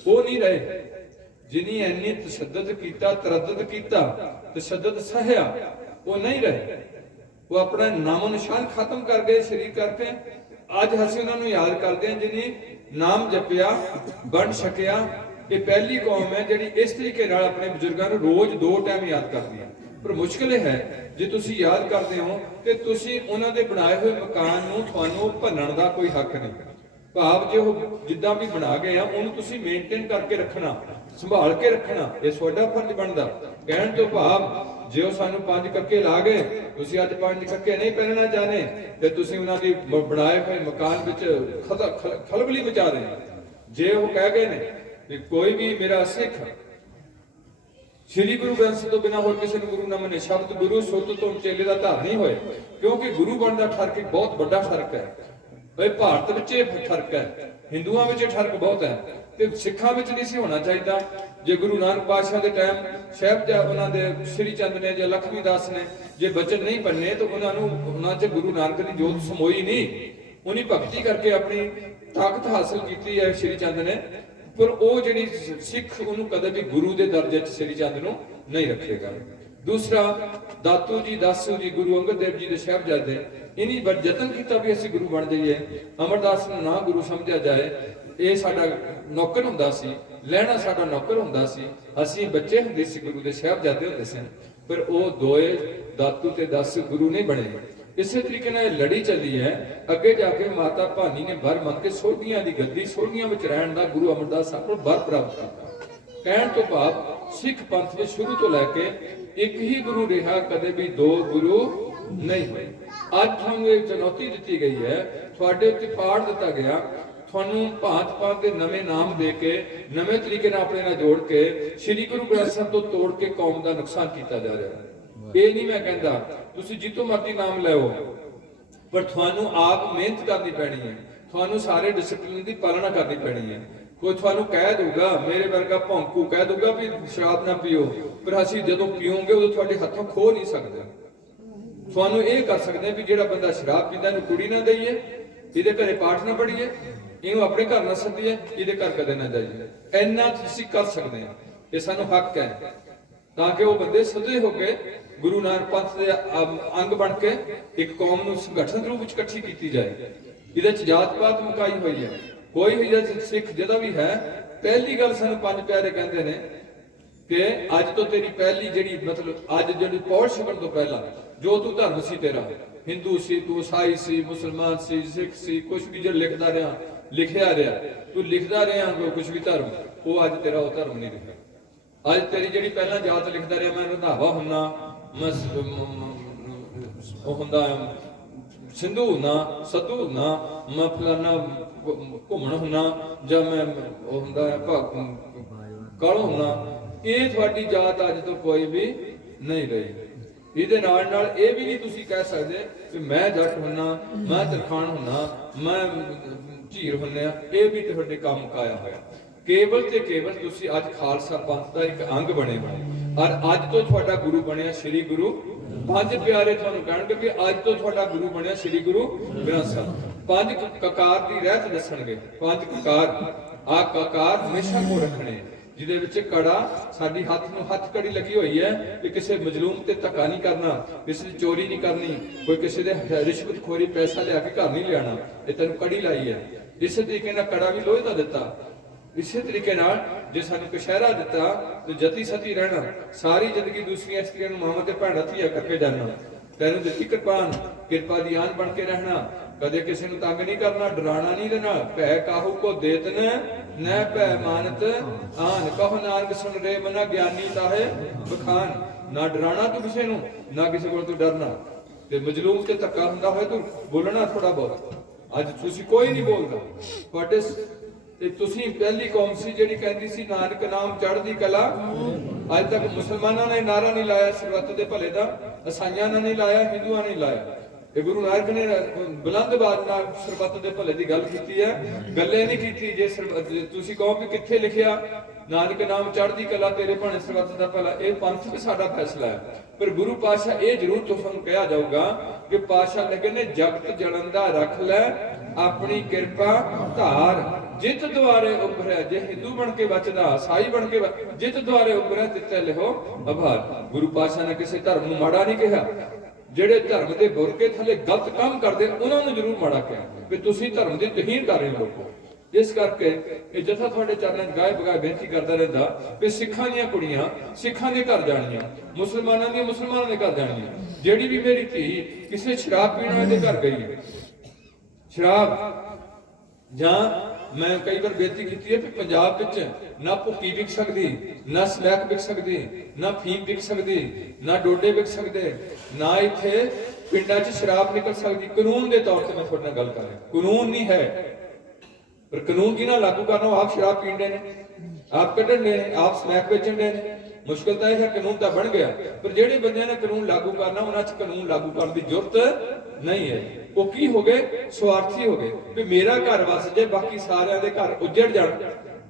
ਉਹ ਨਹੀਂ ਰਹੇ। ਜਿਨੀ ਇੰਨੀ ਤਸ਼ੱਦਦ ਕੀਤਾ, ਤਰੱਦਦ ਕੀਤਾ, ਤਸ਼ੱਦਦ ਸਹਿਆ, ਉਹ ਨਹੀਂ ਰਹੇ। ਉਹ ਆਪਣਾ ਨਾਮੋ ਨਿਸ਼ਾਨ ਖਤਮ ਕਰ ਗਏ ਸਰੀਰ ਕਰਕੇ। ਅੱਜ ਅਸੀਂ ਉਹਨਾਂ ਨੂੰ ਯਾਦ ਕਰਦੇ ਹਾਂ ਜਿਨੀ ਨਾਮ ਜਪਿਆ ਬਣ ਸਕਿਆ। ਇਹ ਪਹਿਲੀ ਕੌਮ ਹੈ ਜਿਹੜੀ ਇਸ ਤਰੀਕੇ ਨਾਲ ਆਪਣੇ ਬਜ਼ੁਰਗਾਂ ਨੂੰ ਰੋਜ਼ 2 ਟਾਈਮ ਯਾਦ ਕਰਦੀ ਹੈ। ਪਰ ਮੁਸ਼ਕਿਲ ਇਹ ਹੈ ਜੇ ਤੁਸੀਂ ਯਾਦ ਕਰਦੇ ਹੋ ਕਿ ਤੁਸੀਂ ਉਹਨਾਂ ਦੇ ਬਣਾਏ ਹੋਏ ਮਕਾਨ ਨੂੰ ਤੁਹਾਨੂੰ ਭੰਨਣ ਦਾ ਕੋਈ ਹੱਕ ਨਹੀਂ। ਭਾਵ ਜੇ ਉਹ ਜਿੱਦਾਂ ਵੀ ਬਣਾ ਗਏ ਆ ਉਹਨੂੰ ਤੁਸੀਂ ਮੇਨਟੇਨ ਕਰਕੇ ਰੱਖਣਾ, ਸੰਭਾਲ ਕੇ ਰੱਖਣਾ, ਇਹ ਤੁਹਾਡਾ ਫਰਜ਼ ਬਣਦਾ। ਕਹਿਣ ਤੋਂ ਭਾਵ ਜੇ ਉਹ ਸਾਨੂੰ 5 ਕੱਕੇ ਲਾ ਗਏ, ਤੁਸੀਂ ਅੱਜ 5 ਕੱਕੇ ਨਹੀਂ ਪਹਿਨਣਾ ਚਾਹਨੇ ਤੇ ਤੁਸੀਂ ਉਹਨਾਂ ਦੀ ਬਣਾਏ ਹੋਏ ਮਕਾਨ ਵਿੱਚ ਖਲਬਲੀ ਮਚਾ ਰਹੇ ਹੋ। ਜੇ ਉਹ ਕਹਿ ਗਏ ਨੇ ਕਿ ਕੋਈ ਵੀ ਮੇਰਾ ਸਿੱਖ ਸ਼੍ਰੀ ਗੁਰੂ ਗ੍ਰੰਥ ਸਾਹਿਬ ਤੋਂ ਬਿਨਾਂ ਹੋਰ ਕਿਸੇ ਨੂੰ ਗੁਰੂ ਨਾ ਮੰਨੇ, ਸ਼ਬਦ ਗੁਰੂ ਸੁਰਤ ਤੋਂ ਚੇਲੇ ਦਾ ਧਾਰ ਨਹੀਂ ਹੋਏ। ਕਿਉਂਕਿ ਗੁਰੂ ਬਣਨ ਦਾ ਫਰਕ ਇੱਕ ਬਹੁਤ ਵੱਡਾ ਫਰਕ ਹੈ। ਇਹ ਭਾਰਤ ਵਿੱਚ ਇਹ ਫਰਕ ਹੈ, ਹਿੰਦੂਆਂ ਵਿੱਚ ਇਹ ਫਰਕ ਬਹੁਤ ਹੈ ਤੇ ਸਿੱਖਾਂ ਵਿੱਚ ਨਹੀਂ ਸੀ ਹੋਣਾ ਚਾਹੀਦਾ। ਜੇ ਗੁਰੂ ਨਾਨਕ ਪਾਤਸ਼ਾਹ ਦੇ ਟਾਈਮ ਸਾਹਿਬਜ਼ਾਦੇ ਉਹਨਾਂ ਦੇ ਸ੍ਰੀ ਚੰਦ ਨੇ ਜਾਂ ਲਖਮੀ ਦਾਸ ਨੇ ਜੇ ਬਚਨ ਨਹੀਂ ਬੰਨੇ ਤਾਂ ਉਹਨਾਂ 'ਚ ਗੁਰੂ ਨਾਨਕ ਦੀ ਜੋਤ ਸਮੋਈ ਨਹੀਂ। ਉਹਨੇ ਭਗਤੀ ਕਰਕੇ ਆਪਣੀ ਤਾਕਤ ਹਾਸਲ ਕੀਤੀ ਹੈ ਸ੍ਰੀ ਚੰਦ ਨੇ, ਪਰ ਉਹ ਜਿਹੜੀ ਸਿੱਖ ਉਹਨੂੰ ਕਦੇ ਵੀ ਗੁਰੂ ਦੇ ਦਰਜੇ 'ਚ ਸ੍ਰੀ ਚੰਦ ਨੂੰ ਨਹੀਂ ਰੱਖੇਗਾ। ਦੂਸਰਾ ਦਾਤੂ ਜੀ, ਦਾਸੂ ਜੀ, ਗੁਰੂ ਅੰਗਦ ਦੇਵ ਜੀ ਦੇ ਸਾਹਿਬਜ਼ਾਦੇ ਇਨੀ ਬੜ ਯਤਨ ਕੀਤਾ ਵੀ ਅਸੀਂ ਗੁਰੂ ਬਣ ਜਾਈਏ। ਅਮਰਦਾਸ ਨੂੰ ਨਾ ਗੁਰੂ ਸਮਝਿਆ ਜਾਏ, ਇਹ ਸਾਡਾ ਨੌਕਰ ਹੁੰਦਾ ਸੀ, ਲਹਿਣਾ ਸਾਡਾ ਨੌਕਰ ਹੁੰਦਾ ਸੀ, ਅਸੀਂ ਬੱਚੇ ਹੁੰਦੇ ਸੀ, ਗੁਰੂ ਦੇ ਸਾਹਿਬਜ਼ਾਦੇ ਹੁੰਦੇ ਸਨ, ਪਰ ਉਹ ਦੋਏ ਦਾਤੂ ਤੇ ਦਾਸੂ ਗੁਰੂ ਨਹੀਂ ਬਣੇ। ਇਸੇ ਤਰੀਕੇ ਨਾਲ ਇਹ ਲੜੀ ਚੱਲੀ ਹੈ। ਅੱਗੇ ਜਾ ਕੇ ਮਾਤਾ ਭਾਨੀ ਨੇ ਵਰ ਮੰਗ ਕੇ ਸੋਢੀਆਂ ਦੀ ਗੱਦੀ, ਸੋਢੀਆਂ ਵਿੱਚ ਰਹਿਣ ਦਾ ਗੁਰੂ ਅਮਰਦਾਸ ਸਾਹਿਬ ਨੂੰ ਵਰ ਪ੍ਰਾਪਤ ਕੀਤਾ। ਕਹਿਣ ਤੋਂ ਭਾਵ ਸਿੱਖ ਪੰਥ ਵਿੱਚ ਸ਼ੁਰੂ ਤੋਂ ਲੈ ਕੇ ਇੱਕ ਹੀ ਗੁਰੂ ਰਿਹਾ, ਕਦੇ ਵੀ 2 ਗੁਰੂ ਨਹੀਂ ਹੋਏ। ਅੱਜ ਤੁਹਾਨੂੰ ਇੱਕ ਚੁਣੌਤੀ ਦਿੱਤੀ ਗਈ ਹੈ, ਤੁਹਾਡੇ ਉੱਤੇ ਪਾੜ ਦਿੱਤਾ ਗਿਆ, ਤੁਹਾਨੂੰ ਭਾਂਤ-ਭਾਂਤ ਦੇ ਨਵੇਂ ਨਾਮ ਦੇ ਕੇ ਨਵੇਂ ਤਰੀਕੇ ਨਾਲ ਆਪਣੇ ਨਾਲ ਜੋੜ ਕੇ ਸ੍ਰੀ ਗੁਰੂ ਗ੍ਰੰਥ ਸਾਹਿਬ ਤੋਂ ਤੋੜ ਕੇ ਕੌਮ ਦਾ ਨੁਕਸਾਨ ਕੀਤਾ ਜਾ ਰਿਹਾ ਹੈ। ਇਹ ਨਹੀਂ ਮੈਂ ਕਹਿੰਦਾ ਤੁਸੀਂ ਜਿੱਤੋਂ ਮਰਜ਼ੀ ਨਾਮ ਲੈਓ, ਪਰ ਤੁਹਾਨੂੰ ਆਪ ਮਿਹਨਤ ਕਰਨੀ ਪੈਣੀ ਹੈ, ਤੁਹਾਨੂੰ ਸਾਰੇ ਡਿਸਪਲਿਨ ਦੀ ਪਾਲਣਾ ਕਰਨੀ ਪੈਣੀ ਹੈ। ਕੋਈ ਤੁਹਾਨੂੰ ਕਹਿ ਦਊਗਾ, ਮੇਰੇ ਵਰਗਾ ਭੌਂਕੂ ਕਹਿ ਦਊਗਾ ਵੀ ਸ਼ਰਾਬ ਨਾ ਪੀਓ, ਪਰ ਅਸੀਂ ਜਦੋਂ ਪੀਓਗੇ ਉਦੋਂ ਤੁਹਾਡੇ ਹੱਥੋਂ ਖੋ ਨਹੀਂ ਸਕਦੇ। ਤੁਹਾਨੂੰ ਇਹ ਕਰ ਸਕਦੇ ਵੀ ਜਿਹੜਾ ਬੰਦਾ ਸ਼ਰਾਬ ਪੀਂਦਾ ਇਹਨੂੰ ਕੁੜੀ ਨਾ ਦਈਏ, ਇਹਦੇ ਘਰੇ ਪਾਠ ਨਾ ਪੜੀਏ, ਇਹਨੂੰ ਆਪਣੇ ਘਰ ਨਾ ਸੱਦੀਏ, ਇਹਦੇ ਘਰ ਕਦੇ ਨਾ ਜਾਈਏ। ਇੰਨਾ ਤੁਸੀਂ ਕਰ ਸਕਦੇ ਆ, ਇਹ ਸਾਨੂੰ ਹੱਕ ਹੈ, ਤਾਂ ਕਿ ਉਹ ਬੰਦੇ ਸਦੇ ਹੋ ਕੇ ਗੁਰੂ ਨਾਨਕ ਪੰਥ ਦੇ ਅੰਗ ਬਣ ਕੇ ਇੱਕ ਕੌਮ ਨੂੰ ਸੰਗਠਨ ਰੂਪ ਵਿੱਚ ਇਕੱਠੀ ਕੀਤੀ ਜਾਏ। ਇਹਦੇ ਚ ਜਾਤ ਪਾਤ ਮੁਕਾਈ ਹੋਈ ਹੈ, ਕੋਈ ਵੀ ਸਿੱਖ ਜਿਹਦਾ ਵੀ ਹੈ। ਪਹਿਲੀ ਗੱਲ ਸਾਨੂੰ 5 ਪਿਆਰੇ ਕਹਿੰਦੇ ਨੇ ਕਿ ਅੱਜ ਤੋਂ ਤੇਰੀ ਪਹਿਲੀ ਜਿਹੜੀ ਮਤਲਬ ਅੱਜ ਜਿਹੜੀ ਪੌੜ ਛਕਣ ਤੋਂ ਪਹਿਲਾਂ ਜੋ ਤੂੰ ਧਰਮ ਸੀ ਤੇਰਾ, ਹਿੰਦੂ ਸੀ, ਤੂੰ ਈਸਾਈ ਸੀ, ਮੁਸਲਮਾਨ ਸੀ, ਸਿੱਖ ਸੀ, ਕੁਛ ਵੀ ਜਿਹੜਾ ਲਿਖਦਾ ਰਿਹਾ, ਲਿਖਿਆ ਰਿਹਾ, ਤੂੰ ਲਿਖਦਾ ਰਿਹਾ ਕੁਛ ਵੀ ਧਰਮ, ਉਹ ਅੱਜ ਤੇਰਾ ਉਹ ਧਰਮ ਨਹੀਂ ਰਿਹਾ। ਅੱਜ ਤੇਰੀ ਜਿਹੜੀ ਪਹਿਲਾਂ ਜਾਤ ਲਿਖਦਾ ਰਿਹਾ, ਮੈਂ ਰੰਧਾਵਾ ਹੁੰਨਾ, ਮੈਂ ਉਹ ਹੁੰਦਾ ਸਿੰਧੂ ਹੁੰਨਾ, ਸੱਧੂ ਹੁੰਨਾ, ਮੈਂ ਫਲਾਨਾ ਘੁੰਮਣ ਹੁੰਨਾ, ਜਾਂ ਮੈਂ ਉਹ ਹੁੰਦਾ ਕਾਲੋਂ ਹੁੰਨਾ, ਇਹ ਤੁਹਾਡੀ ਜਾਤ ਅੱਜ ਤੋਂ ਕੋਈ ਵੀ ਨਹੀਂ ਰਹੀ। ਇਹਦੇ ਨਾਲ ਨਾਲ ਇਹ ਵੀ ਨਹੀਂ ਤੁਸੀਂ ਕਹਿ ਸਕਦੇ ਕਿ ਮੈਂ ਜੱਟ ਹੁੰਨਾ, ਮੈਂ ਤਰਖਾਣ ਹੁੰਨਾ, ਮੈਂ ਝੀਰ ਹੁੰਨਾ, ਇਹ ਵੀ ਤੁਹਾਡੇ ਕੰਮ ਮੁਕਾਇਆ ਹੋਇਆ। ਕੇਵਲ ਤੇ ਕੇਵਲ ਤੁਸੀਂ ਅੱਜ ਖਾਲਸਾ ਪੰਥ ਦਾ ਇੱਕ ਅੰਗ ਬਣੇ ਹੋਏ, ਔਰ ਅੱਜ ਤੋਂ ਤੁਹਾਡਾ ਗੁਰੂ ਬਣਿਆ ਸ੍ਰੀ ਗੁਰੂ। 5 ਪਿਆਰੇ ਤੁਹਾਨੂੰ ਕਹਿਣਗੇ ਕਿ ਅੱਜ ਤੋਂ ਤੁਹਾਡਾ ਗੁਰੂ ਬਣਿਆ ਸ੍ਰੀ ਗੁਰੂ ਗ੍ਰੰਥ ਸਾਹਿਬ। 5 ਕਕਾਰ ਦੀ ਰਹਿਤ ਦੱਸਣਗੇ। 5 ਕਕਾਰ, ਆ ਕਕਾਰ ਹਮੇਸ਼ਾ ਕੋ ਰੱਖਣੇ, ਜਿਹਦੇ ਵਿੱਚ ਕੜਾ ਸਾਡੀ ਹੱਥ ਨੂੰ ਹੱਥ ਕੜੀ ਲੱਗੀ ਹੋਈ ਹੈ ਕਿ ਕਿਸੇ ਮਜ਼ਲੂਮ ਤੇ ਧੱਕਾ ਨਹੀਂ ਕਰਨਾ, ਕਿਸੇ ਦੀ ਚੋਰੀ ਨਹੀਂ ਕਰਨੀ, ਕੋਈ ਕਿਸੇ ਦੇ ਰਿਸ਼ਵਤਖੋਰੀ ਪੈਸਾ ਲਿਆ ਕੇ ਘਰ ਨਹੀਂ ਲਿਆਣਾ, ਇਹ ਤੈਨੂੰ ਕੜੀ ਲਾਈ ਹੈ। ਇਸੇ ਤਰੀਕੇ ਨਾਲ ਕੜਾ ਵੀ ਲੋਹੇ ਦਾ ਦਿੱਤਾ। ਇਸੇ ਤਰੀਕੇ ਨਾਲ ਜੇ ਸਾਨੂੰ ਕਸ਼ਹਿਰਾ ਦਿੱਤਾ ਤੇ ਜਤੀ ਸਤੀ ਰਹਿਣਾ, ਸਾਰੀ ਜ਼ਿੰਦਗੀ ਦੂਸਰੀਆਂ ਇਸਤਰੀਆਂ ਨੂੰ ਮਾਵਾਂ ਤੇ ਭੈਣਾਂ ਧੀਆਂ ਕਰਕੇ ਜਾਣਾ। ਤੈਨੂੰ ਦਿੱਤੀ ਕਿਰਪਾਨ, ਕਿਰਪਾ ਦੀ ਆਨ ਬਣ ਕੇ ਰਹਿਣਾ, ਕਦੇ ਕਿਸੇ ਨੂੰ ਤੰਗ ਨਹੀਂ ਕਰਨਾ, ਡਰਾਣਾ ਨਹੀਂ ਦੇਣਾ। ਭੈ ਕਾਹੂ ਕੋ ਦੇਤ ਨੈ ਭੈ ਮਾਨਤ ਆਨ, ਕਹੋ ਨਾਨਕ ਸੁਣ ਰੇ ਮਨਾ ਗਿਆਨੀ ਤਾਹੇ ਬਖਾਨ। ਨਾ ਡਰਾਣਾ ਤੂੰ ਕਿਸੇ ਨੂੰ, ਨਾ ਕਿਸੇ ਕੋਲ ਤੂੰ ਡਰਨਾ। ਤੇ ਮਜਲੂਮ ਤੇ ਧੱਕਾ ਹੁੰਦਾ ਹੋਇਆ ਤੂੰ ਬੋਲਣਾ ਥੋੜਾ ਬਹੁਤ। ਅੱਜ ਤੁਸੀਂ ਕੋਈ ਨਹੀਂ ਬੋਲਦਾ। ਵਾਟ ਇਜ਼ ਤੇ ਤੁਸੀਂ ਪਹਿਲੀ ਕੌਮ ਸੀ ਜਿਹੜੀ ਕਹਿੰਦੀ ਸੀ ਨਾਨਕ ਨਾਮ ਚੜ੍ਹਦੀ ਕਲਾ। ਅੱਜ ਤੱਕ ਮੁਸਲਮਾਨਾਂ ਨੇ ਨਾਰਾ ਨਹੀਂ ਲਾਇਆ ਸਰਬੱਤ ਦੇ ਭਲੇ ਦਾ, ਈਸਾਈਆਂ ਨੇ ਨਹੀਂ ਲਾਇਆ, ਹਿੰਦੂਆਂ ਨੇ ਲਾਇਆ। ਇਹ ਗੁਰੂ ਨਾਨਕ ਨੇ ਬੁਲੰਦ ਆਵਾਜ਼ ਨਾਲ ਸਰਬੱਤ ਦੇ ਭਲੇ ਦੀ ਗੱਲ ਕੀਤੀ ਹੈ, ਗੱਲੇ ਨਹੀਂ ਕੀਤੀ। ਜੇ ਤੁਸੀਂ ਕਹੋ ਕਿ ਕਿੱਥੇ ਲਿਖਿਆ ਨਾਨਕ ਨਾਮ ਚੜ੍ਹਦੀ ਕਲਾ ਤੇਰੇ ਭਾਣੇ ਸਰਬੱਤ ਦਾ ਭਲਾ, ਇਹ ਪੰਥ ਵੀ ਸਾਡਾ ਫੈਸਲਾ ਹੈ। ਪਰ ਗੁਰੂ ਪਾਤਸ਼ਾਹ ਇਹ ਜ਼ਰੂਰ ਤੁਹਾਨੂੰ ਕਿਹਾ ਜਾਊਗਾ ਕਿ ਪਾਤਸ਼ਾਹ ਲਿਖੇ ਨੇ ਜਗਤ ਜਲਨ ਦਾ ਰੱਖ ਲੈ ਆਪਣੀ ਕਿਰਪਾ ਧਾਰ, ਜਿਤ ਦੁਆਰੇ ਉਭਰਿਆ। ਜੇ ਹਿੰਦੂ ਬਣ ਕੇ ਬਚਦਾ, ਈਸਾਈ ਬਣ ਕੇ ਜਿਤ ਦੁਆਰੇ ਉਭਰਿਆ ਤਿੱਤੇ ਲਿਹੋ ਆਭਾਰ। ਗੁਰੂ ਪਾਤਸ਼ਾਹ ਨੇ ਕਿਸੇ ਧਰਮ ਨੂੰ ਮਾੜਾ ਨਹੀਂ ਕਿਹਾ। ਜਿਹੜੇ ਧਰਮ ਦੇ ਬੁਰਕੇ ਥੱਲੇ ਗਲਤ ਕੰਮ ਕਰਦੇ ਉਹਨਾਂ ਨੂੰ ਜ਼ਰੂਰ ਮਾੜਾ ਕਿਹਾ ਕਿ ਤੁਸੀਂ ਧਰਮ ਦੀ ਤੋਹੀਨ ਕਰ ਰਹੇ ਹੋ ਲੋਕੋ। ਇਸ ਕਰਕੇ ਇਹ ਜਥਾ ਤੁਹਾਡੇ ਚਰਨਾਂ 'ਚ ਗਾਏ ਬਗਾਏ ਬੇਨਤੀ ਕਰਦਾ ਰਹਿੰਦਾ ਕਿ ਸਿੱਖਾਂ ਦੀਆਂ ਕੁੜੀਆਂ ਸਿੱਖਾਂ ਦੇ ਘਰ ਜਾਣੀਆਂ, ਮੁਸਲਮਾਨਾਂ ਦੀਆਂ ਮੁਸਲਮਾਨਾਂ ਦੇ ਘਰ ਜਾਣੀਆਂ। ਜਿਹੜੀ ਵੀ ਮੇਰੀ ਧੀ ਕਿਸੇ ਸ਼ਰਾਬ ਪੀਣ ਵਾਲੇ ਦੇ ਘਰ ਗਈ, ਸ਼ਰਾਬ ਜਾਂ ਮੈਂ ਕਈ ਵਾਰ ਬੇਨਤੀ ਕੀਤੀ ਹੈ ਕਿ ਪੰਜਾਬ ਵਿੱਚ ਨਾ ਭੁੱਕੀ ਵਿਕ ਸਕਦੀ, ਨਾ ਸਮੈਕ ਵਿਕ ਸਕਦੀ, ਨਾ ਫੀਮ ਵਿਕ ਸਕਦੀ, ਨਾ ਡੋਡੇ ਵਿਕ ਸਕਦੇ, ਨਾ ਇੱਥੇ ਪਿੰਡਾਂ 'ਚ ਸ਼ਰਾਬ ਨਿਕਲ ਸਕਦੀ। ਕਾਨੂੰਨ ਦੇ ਤੌਰ ਤੇ ਮੈਂ ਤੁਹਾਡੇ ਨਾਲ ਗੱਲ ਕਰ ਰਿਹਾ। ਕਾਨੂੰਨ ਨਹੀਂ ਹੈ, ਪਰ ਕਾਨੂੰਨ ਕਿਹਨਾਂ ਲਾਗੂ ਕਰਨਾ? ਆਪ ਸ਼ਰਾਬ ਪੀਂਦੇ ਨੇ, ਆਪ ਕੱਢਣ ਦੇ ਨੇ, ਆਪ ਸਮੈਕ ਵੇਚਣ ਦੇ ਨੇ। ਮੁਸ਼ਕਲ ਤਾਂ ਇਹ ਹੈ ਕਾਨੂੰਨ ਤਾਂ ਬਣ ਗਿਆ, ਪਰ ਜਿਹੜੇ ਬੰਦਿਆਂ ਨੇ ਕਾਨੂੰਨ ਲਾਗੂ ਕਰਨਾ ਉਹਨਾਂ 'ਚ ਕਾਨੂੰਨ ਲਾਗੂ ਕਰਨ ਦੀ ਜ਼ਰੂਰਤ ਨਹੀਂ ਹੈ। ਉਹ ਕੀ ਹੋ ਗਏ? ਸਵਾਰਥੀ ਹੋ ਗਏ ਵੀ ਮੇਰਾ ਘਰ ਵਸ ਜੇ, ਬਾਕੀ ਸਾਰਿਆਂ ਦੇ ਘਰ ਉੱਜੜ ਜਾਣ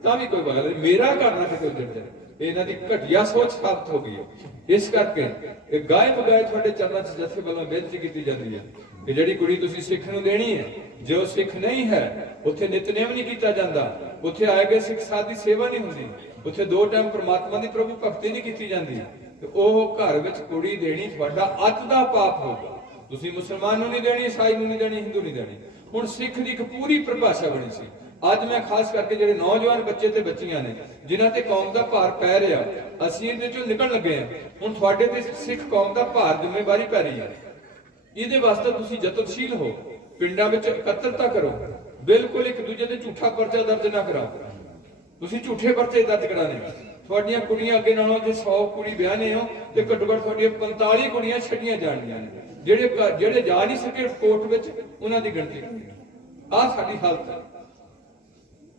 ਤਾਂ ਵੀ ਕੋਈ ਗੱਲ ਨਹੀਂ, ਮੇਰਾ ਘਰ ਨਾ ਕਿਤੇ ਉੱਜੜ ਜਾਏ। ਇਹਨਾਂ ਦੀ ਘਟੀਆ ਸੋਚ ਸਾਬਤ ਹੋ ਗਈ ਹੈ। ਇਸ ਕਰਕੇ ਇਹ ਗਾਏ ਬਗਾਏ ਤੁਹਾਡੇ ਚਰਨਾਂ 'ਚ ਜਥੇ ਵੱਲੋਂ ਬੇਨਤੀ ਕੀਤੀ ਜਾਂਦੀ ਹੈ ਕਿ ਜਿਹੜੀ ਕੁੜੀ ਤੁਸੀਂ ਸਿੱਖ ਨੂੰ ਦੇਣੀ ਹੈ, ਜੇ ਉਹ ਸਿੱਖ ਨਹੀਂ ਹੈ, ਉੱਥੇ ਨਿਤਨੇਮ ਨਹੀਂ ਕੀਤਾ ਜਾਂਦਾ, ਉੱਥੇ ਆਏ ਗਏ ਸਿੱਖ ਸਾਧ ਦੀ ਸੇਵਾ ਨਹੀਂ ਹੁੰਦੀ, ਉੱਥੇ 2 ਟਾਈਮ ਪ੍ਰਮਾਤਮਾ ਦੀ ਪ੍ਰਭੂ ਭਗਤੀ ਨਹੀਂ ਕੀਤੀ ਜਾਂਦੀ, ਤੇ ਉਹ ਘਰ ਵਿੱਚ ਕੁੜੀ ਦੇਣੀ ਤੁਹਾਡਾ ਅੱਤ ਦਾ ਪਾਪ ਹੋਊਗਾ। ਤੁਸੀਂ ਮੁਸਲਮਾਨ ਨੂੰ ਨਹੀਂ ਦੇਣੀ, ਈਸਾਈ ਨੂੰ ਨਹੀਂ ਦੇਣੀ, ਹਿੰਦੂ ਨਹੀਂ ਦੇਣੀ। ਹੁਣ ਸਿੱਖ ਦੀ ਇੱਕ ਪੂਰੀ ਪਰਿਭਾਸ਼ਾ ਬਣੀ ਸੀ। ਅੱਜ ਮੈਂ ਖਾਸ ਕਰਕੇ ਜਿਹੜੇ ਨੌਜਵਾਨ ਬੱਚੇ ਤੇ ਬੱਚੀਆਂ ਨੇ ਜਿਨ੍ਹਾਂ ਤੇ ਕੌਮ ਦਾ ਭਾਰ ਪੈ ਰਿਹਾ, ਅਸੀਂ ਇਹਦੇ ਚੋਂ ਨਿਕਲਣ ਲੱਗੇ ਹਾਂ। ਹੁਣ ਤੁਹਾਡੇ ਤੇ ਸਿੱਖ ਕੌਮ ਦਾ ਭਾਰ ਜ਼ਿੰਮੇਵਾਰੀ ਪੈ ਰਹੀ ਹੈ। ਇਹਦੇ ਵਾਸਤੇ ਤੁਸੀਂ ਯਤਨਸ਼ੀਲ ਹੋ, ਪਿੰਡਾਂ ਵਿੱਚ ਇਕੱਤਰਤਾ ਕਰੋ, ਬਿਲਕੁਲ ਇੱਕ ਦੂਜੇ ਤੇ ਝੂਠਾ ਪਰਚਾ ਦਰਜ ਨਾ ਕਰਾਓ। ਤੁਸੀਂ ਝੂਠੇ ਪਰਚੇ ਦਰਜ ਕਰਾਣੇ। ਤੁਹਾਡੀਆਂ ਕੁੜੀਆਂ ਅੱਗੇ ਨਾਲੋਂ ਜੇ 100 ਕੁੜੀ ਵਿਆਹਨੇ ਹੋ ਤੇ ਘੱਟੋ ਘੱਟ ਤੁਹਾਡੀਆਂ 45 ਕੁੜੀਆਂ ਛੱਡੀਆਂ ਜਾਣਗੀਆਂ ਨੇ। ਜਿਹੜੇ ਜਾ ਨਹੀਂ ਸਕੇ ਕੋਰਟ ਵਿੱਚ, ਉਹਨਾਂ ਦੀ ਗਿਣਤੀ ਆਹ ਸਾਡੀ ਹਾਲਤ ਹੈ।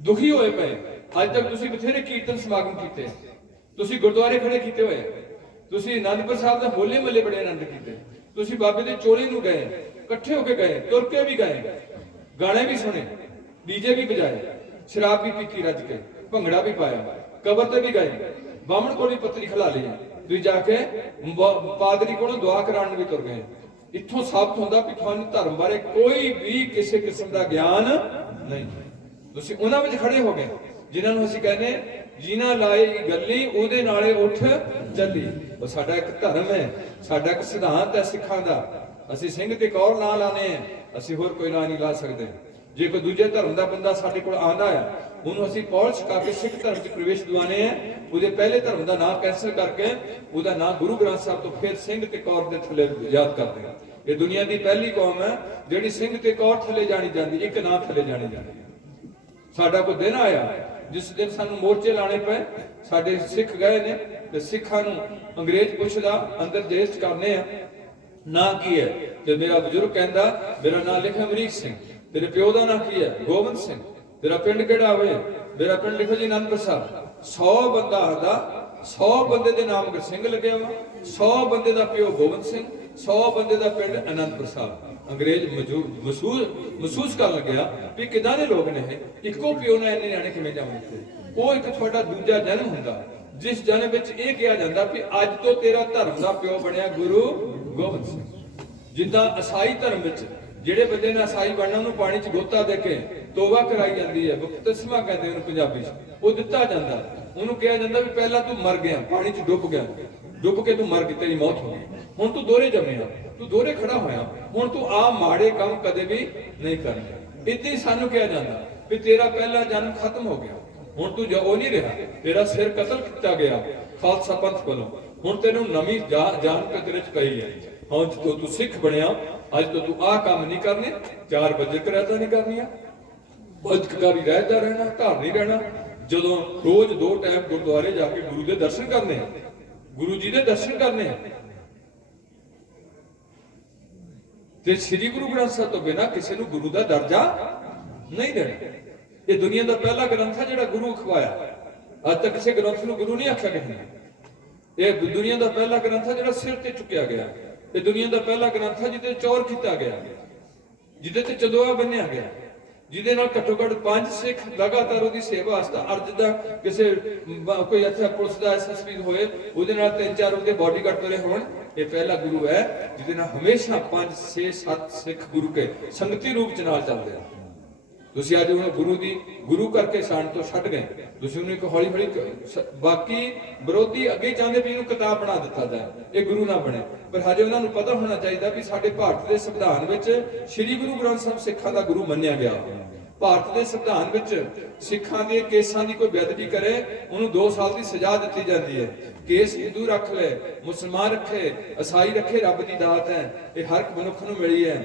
ਦੁਖੀ ਹੋਏ ਪਏ। ਅੱਜ ਤੱਕ ਤੁਸੀਂ ਬਥੇਰੇ ਕੀਰਤਨ ਸਮਾਗਮ ਕੀਤੇ, ਤੁਸੀਂ ਗੁਰਦੁਆਰੇ ਖੜੇ ਕੀਤੇ ਹੋਏ, ਤੁਸੀਂ ਅਨੰਦਪੁਰ ਸਾਹਿਬ ਦਾ ਹੋਲੇ ਮਹੱਲੇ ਬੜੇ ਆਨੰਦ ਕੀਤੇ, ਤੁਸੀਂ ਬਾਬੇ ਦੇ ਚੋਲੇ ਨੂੰ ਗਏ, ਇਕੱਠੇ ਹੋ ਕੇ ਗਏ, ਤੁਰ ਕੇ ਵੀ ਗਏ, ਗਾਣੇ ਵੀ ਸੁਣੇ, ਡੀਜੇ ਵੀ ਵਜਾਏ, ਸ਼ਰਾਬ ਵੀ ਪੀਤੀ ਰੱਜ ਕੇ, ਭੰਗੜਾ ਵੀ ਪਾਇਆ, ਕਬਰ ਤੇ ਵੀ ਗਏ, ਬਾਹਮਣ ਕੋਲ ਵੀ ਪੱਤਰੀ ਖਿਲਾ ਲਈ, ਤੁਸੀਂ ਜਾ ਕੇ ਪਾਦਰੀ ਕੋਲੋਂ ਦੁਆ ਕਰਾਉਣ ਨੂੰ ਵੀ ਤੁਰ ਗਏ। ਇੱਥੋਂ ਸਾਬਤ ਹੁੰਦਾ ਕਿ ਤੁਹਾਨੂੰ ਧਰਮ ਬਾਰੇ ਕੋਈ ਵੀ ਕਿਸੇ ਕਿਸਮ ਦਾ ਗਿਆਨ ਨਹੀਂ। ਤੁਸੀਂ ਉਹਨਾਂ ਵਿੱਚ ਖੜੇ ਹੋ ਗਏ ਜਿਨ੍ਹਾਂ ਨੂੰ ਅਸੀਂ ਕਹਿੰਦੇ ਜਿਨ੍ਹਾਂ ਲਾਏ ਗੱਲੀ ਉਹਦੇ ਨਾਲੇ ਉੱਠ ਚੱਲੀ। ਉਹ ਸਾਡਾ ਇੱਕ ਧਰਮ ਹੈ, ਸਾਡਾ ਇੱਕ ਸਿਧਾਂਤ ਹੈ ਸਿੱਖਾਂ ਦਾ। ਅਸੀਂ ਸਿੰਘ ਤੇ ਕੌਰ ਨਾਂ ਲਾਣੇ ਆ, ਅਸੀਂ ਹੋਰ ਕੋਈ ਨਾਂ ਨਹੀਂ ਲਾ ਸਕਦੇ। ਜੇ ਕੋਈ ਦੂਜੇ ਧਰਮ ਦਾ ਬੰਦਾ ਸਾਡੇ ਕੋਲ ਆਂਦਾ ਆ, ਉਹਨੂੰ ਅਸੀਂ ਪੌਲ ਛਕਾ ਕੇ ਸਿੱਖ ਧਰਮ 'ਚ ਪ੍ਰਵੇਸ਼ ਦਿਵਾਣੇ ਆ। ਉਹਦੇ ਪਹਿਲੇ ਧਰਮ ਦਾ ਨਾਮ ਕੈਂਸਲ ਕਰਕੇ ਉਹਦਾ ਨਾਮ ਗੁਰੂ ਗ੍ਰੰਥ ਸਾਹਿਬ ਤੋਂ ਫਿਰ ਸਿੰਘ ਤੇ ਕੌਰ ਦੇ ਥੱਲੇ ਯਾਦ ਕਰਦੇ ਆ। ਇਹ ਦੁਨੀਆ ਦੀ ਪਹਿਲੀ ਕੌਮ ਹੈ ਜਿਹੜੀ ਸਿੰਘ ਤੇ ਕੌਰ ਥੱਲੇ ਜਾਣੀ ਜਾਂਦੀ, ਇੱਕ ਨਾਂ ਥੱਲੇ ਜਾਣੀ ਜਾਂਦੀ। ਸਾਡਾ ਕੋਈ ਦਿਨ ਆਇਆ ਜਿਸ ਦਿਨ ਸਾਨੂੰ ਮੋਰਚੇ ਲਾਣੇ ਪਏ। ਸਾਡੇ ਸਿੱਖ ਗਏ ਨੇ ਤੇ ਸਿੱਖਾਂ ਨੂੰ ਅੰਗਰੇਜ਼ ਪੁੱਛਦਾ ਅੰਦਰ ਜੇਲ੍ਹ 'ਚ ਕਰਨੇ ਆ, ਨਾਂ ਕੀ ਹੈ? ਤੇ ਮੇਰਾ ਬਜ਼ੁਰਗ ਕਹਿੰਦਾ ਮੇਰਾ ਨਾਂ ਲਿਖ ਅਮਰੀਕ ਸਿੰਘ। ਤੇਰੇ ਪਿਓ ਦਾ ਨਾਂ ਕੀ ਹੈ? ਗੋਬਿੰਦ ਸਿੰਘ। ਤੇਰਾ ਪਿੰਡ ਕਿਹੜਾ ਹੋਵੇ? ਮੇਰਾ ਪਿੰਡ ਲਿਖੋ ਜੀ ਅਨੰਦਪੁਰ ਸਾਹਿਬ। 100 ਬੰਦਾ ਆਉਂਦਾ, 100 ਬੰਦੇ ਦੇ ਨਾਮ ਗੁਰਸਿੰਘ ਲੱਗਿਆ ਵਾ, 100 ਬੰਦੇ ਦਾ ਪਿਓ ਗੋਬਿੰਦ ਸਿੰਘ, 100 ਬੰਦੇ ਦਾ ਪਿੰਡ ਅਨੰਦਪੁਰ ਸਾਹਿਬ। ਅੰਗਰੇਜ਼ ਮਹਿਸੂਸ ਕਰਨ ਲੱਗਿਆ ਵੀ ਕਿਦਾਂ ਦੇ ਲੋਕ ਨੇ ਇਹ, ਇੱਕੋ ਪਿਓ ਨਾਲ ਇੰਨੇ ਨਿਆਣੇ ਕਿਵੇਂ ਜਾਣਗੇ। ਉਹ ਇੱਕ ਤੁਹਾਡਾ ਦੂਜਾ ਜਨਮ ਹੁੰਦਾ ਜਿਸ ਜਨਮ ਵਿੱਚ ਇਹ ਕਿਹਾ ਜਾਂਦਾ ਵੀ ਅੱਜ ਤੋਂ ਤੇਰਾ ਧਰਮ ਦਾ ਪਿਓ ਬਣਿਆ ਗੁਰੂ ਗੋਬਿੰਦ ਸਿੰਘ। ਜਿੱਦਾਂ ਈਸਾਈ ਧਰਮ ਵਿੱਚ ਜਿਹੜੇ ਬੰਦੇ ਨੇ ਈਸਾਈ ਬਣਨਾ ਉਹਨੂੰ ਪਾਣੀ 'ਚ ਗੋਤਾ ਦੇ ਕੇ ਤੋਬਾ ਕਰਾਈ ਜਾਂਦੀ ਹੈ, ਬਪਤਿਸਮਾ ਕਹਿੰਦੇ ਉਹਨੂੰ ਪੰਜਾਬੀ 'ਚ, ਉਹ ਦਿੱਤਾ ਜਾਂਦਾ। ਉਹਨੂੰ ਕਿਹਾ ਜਾਂਦਾ ਵੀ ਪਹਿਲਾਂ ਤੂੰ ਮਰ ਗਿਆ, ਪਾਣੀ 'ਚ ਡੁੱਬ ਗਿਆ, ਡੁੱਬ ਕੇ ਤੂੰ ਮਰ ਗਈ, ਤੇਰੀ ਮੌਤ ਹੋ ਗਈ, ਹੁਣ ਤੂੰ ਦੋਹਰੇ ਜੰਮਿਆ, ਤੂੰ ਦੋਹਰੇ ਖੜਾ ਹੋਇਆ, ਹੁਣ ਤੂੰ ਆ ਮਾੜੇ ਕੰਮ ਕਦੇ ਵੀ ਨਹੀਂ ਕਰਨੇ। ਇੱਦਾਂ ਹੀ ਸਾਨੂੰ ਕਿਹਾ ਜਾਂਦਾ ਵੀ ਤੇਰਾ ਪਹਿਲਾ ਜਨਮ ਖਤਮ ਹੋ ਗਿਆ, ਹੁਣ ਤੂੰ ਜੋ ਉਹ ਨਹੀਂ ਰਿਹਾ, ਤੇਰਾ ਸਿਰ ਕਤਲ ਕੀਤਾ ਗਿਆ ਖਾਲਸਾ ਪੰਥ ਵੱਲੋਂ। ਹੁਣ ਤੈਨੂੰ ਨਵੀਂ ਜਾਨ ਕੇ ਤੇਰੇ ਚ ਪਈ ਹੈ। ਹੁਣ ਜਦੋਂ ਤੂੰ ਸਿੱਖ ਬਣਿਆ, ਅੱਜ ਤੋਂ ਤੂੰ ਆਹ ਕੰਮ ਨਹੀਂ ਕਰਨੇ, 4 ਵਜੇ ਕਰਾਤਾ ਨਹੀਂ ਕਰਨੀਆਂ, ਬਚਤਕਾਰੀ ਰਹਿਦਾ ਰਹਿਣਾ, ਘਰ ਨਹੀਂ ਰਹਿਣਾ। ਜਦੋਂ ਰੋਜ਼ 2 ਟਾਈਮ ਗੁਰਦੁਆਰੇ ਜਾ ਕੇ ਗੁਰੂ ਦੇ ਦਰਸ਼ਨ ਕਰਨੇ, ਗੁਰੂ ਜੀ ਦੇ ਦਰਸ਼ਨ ਕਰਨੇ, ਤੇ ਸ੍ਰੀ ਗੁਰੂ ਗ੍ਰੰਥ ਸਾਹਿਬ ਤੋਂ ਬਿਨਾਂ ਕਿਸੇ ਨੂੰ ਗੁਰੂ ਦਾ ਦਰਜਾ ਨਹੀਂ ਦੇਣਾ। ਇਹ ਦੁਨੀਆ ਦਾ ਪਹਿਲਾ ਗ੍ਰੰਥ ਹੈ ਜਿਹੜਾ ਗੁਰੂ ਅਖਵਾਇਆ। ਅੱਜ ਤੱਕ ਕਿਸੇ ਗ੍ਰੰਥ ਨੂੰ ਗੁਰੂ ਨਹੀਂ ਆਖਿਆ ਕਿਸੇ ਨੇ। ਇਹ ਦੁਨੀਆ ਦਾ ਪਹਿਲਾ ਗ੍ਰੰਥ ਹੈ ਜਿਹੜਾ ਸਿਰ ਤੇ ਚੁੱਕਿਆ ਗਿਆ। ਇਹ ਦੁਨੀਆ ਦਾ ਪਹਿਲਾ ਗ੍ਰੰਥ ਹੈ ਜਿਹਦੇ ਚੌਰ ਕੀਤਾ ਗਿਆ, ਜਿਹਦੇ ਤੇ ਚੰਦੋਆ ਬੰਨਿਆ ਗਿਆ, ਜਿਹਦੇ ਨਾਲ ਘੱਟੋ ਘੱਟ 5 ਸਿੱਖ ਲਗਾਤਾਰ ਉਹਦੀ ਸੇਵਾ ਵਾਸਤੇ ਅਰਜ ਦਾ ਕਿਸੇ ਕੋਈ ਇੱਥੇ ਪੁਲਿਸ ਦਾ ਐਸਐਸਪੀ ਹੋਏ, ਉਹਦੇ ਨਾਲ 3-4 ਉਹਦੇ ਬਾਡੀਗਾਰਡ ਤੁਰੇ ਹੋਣ। ਇਹ ਪਹਿਲਾ ਗੁਰੂ ਹੈ ਜਿਹਦੇ ਨਾਲ ਹਮੇਸ਼ਾ 5-6-7 ਸਿੱਖ ਗੁਰੂ ਕੇ ਸੰਗਤੀ ਰੂਪ ਚ ਨਾਲ ਚੱਲਦੇ ਆ। ਤੁਸੀਂ ਅੱਜ ਹੁਣ ਗੁਰੂ ਕਰਕੇ ਸਾਨ ਤੋਂ ਛੱਡ ਗਏ, ਤੁਸੀਂ ਉਹਨੂੰ ਇੱਕ ਹੌਲੀ ਹੌਲੀ ਬਾਕੀ ਵਿਰੋਧੀ ਅੱਗੇ ਚਾਹੁੰਦੇ ਵੀ ਇਹਨੂੰ ਕਿਤਾਬ ਬਣਾ ਦਿੱਤਾ ਜਾਏ, ਇਹ ਗੁਰੂ ਨਾ ਬਣੇ। ਪਰ ਹਜੇ ਉਹਨਾਂ ਨੂੰ ਪਤਾ ਹੋਣਾ ਚਾਹੀਦਾ ਵੀ ਸਾਡੇ ਭਾਰਤ ਦੇ ਸੰਵਿਧਾਨ ਵਿੱਚ ਸ੍ਰੀ ਗੁਰੂ ਗ੍ਰੰਥ ਸਾਹਿਬ ਸਿੱਖਾਂ ਦਾ ਗੁਰੂ ਮੰਨਿਆ ਗਿਆ। ਭਾਰਤ ਦੇ ਸੰਵਿਧਾਨ ਵਿੱਚ ਸਿੱਖਾਂ ਦੇ ਕੇਸਾਂ ਦੀ ਕੋਈ ਬੇਅਦਬੀ ਕਰੇ ਉਹਨੂੰ 2 ਸਾਲ ਦੀ ਸਜ਼ਾ ਦਿੱਤੀ ਜਾਂਦੀ ਹੈ। ਕੇਸ ਹਿੰਦੂ ਰੱਖ ਲੈ, ਮੁਸਲਮਾਨ ਰੱਖੇ, ਈਸਾਈ ਰੱਖੇ, ਰੱਬ ਦੀ ਦਾਤ ਹੈ, ਇਹ ਹਰ ਇੱਕ ਮਨੁੱਖ ਨੂੰ ਮਿਲੀ ਹੈ।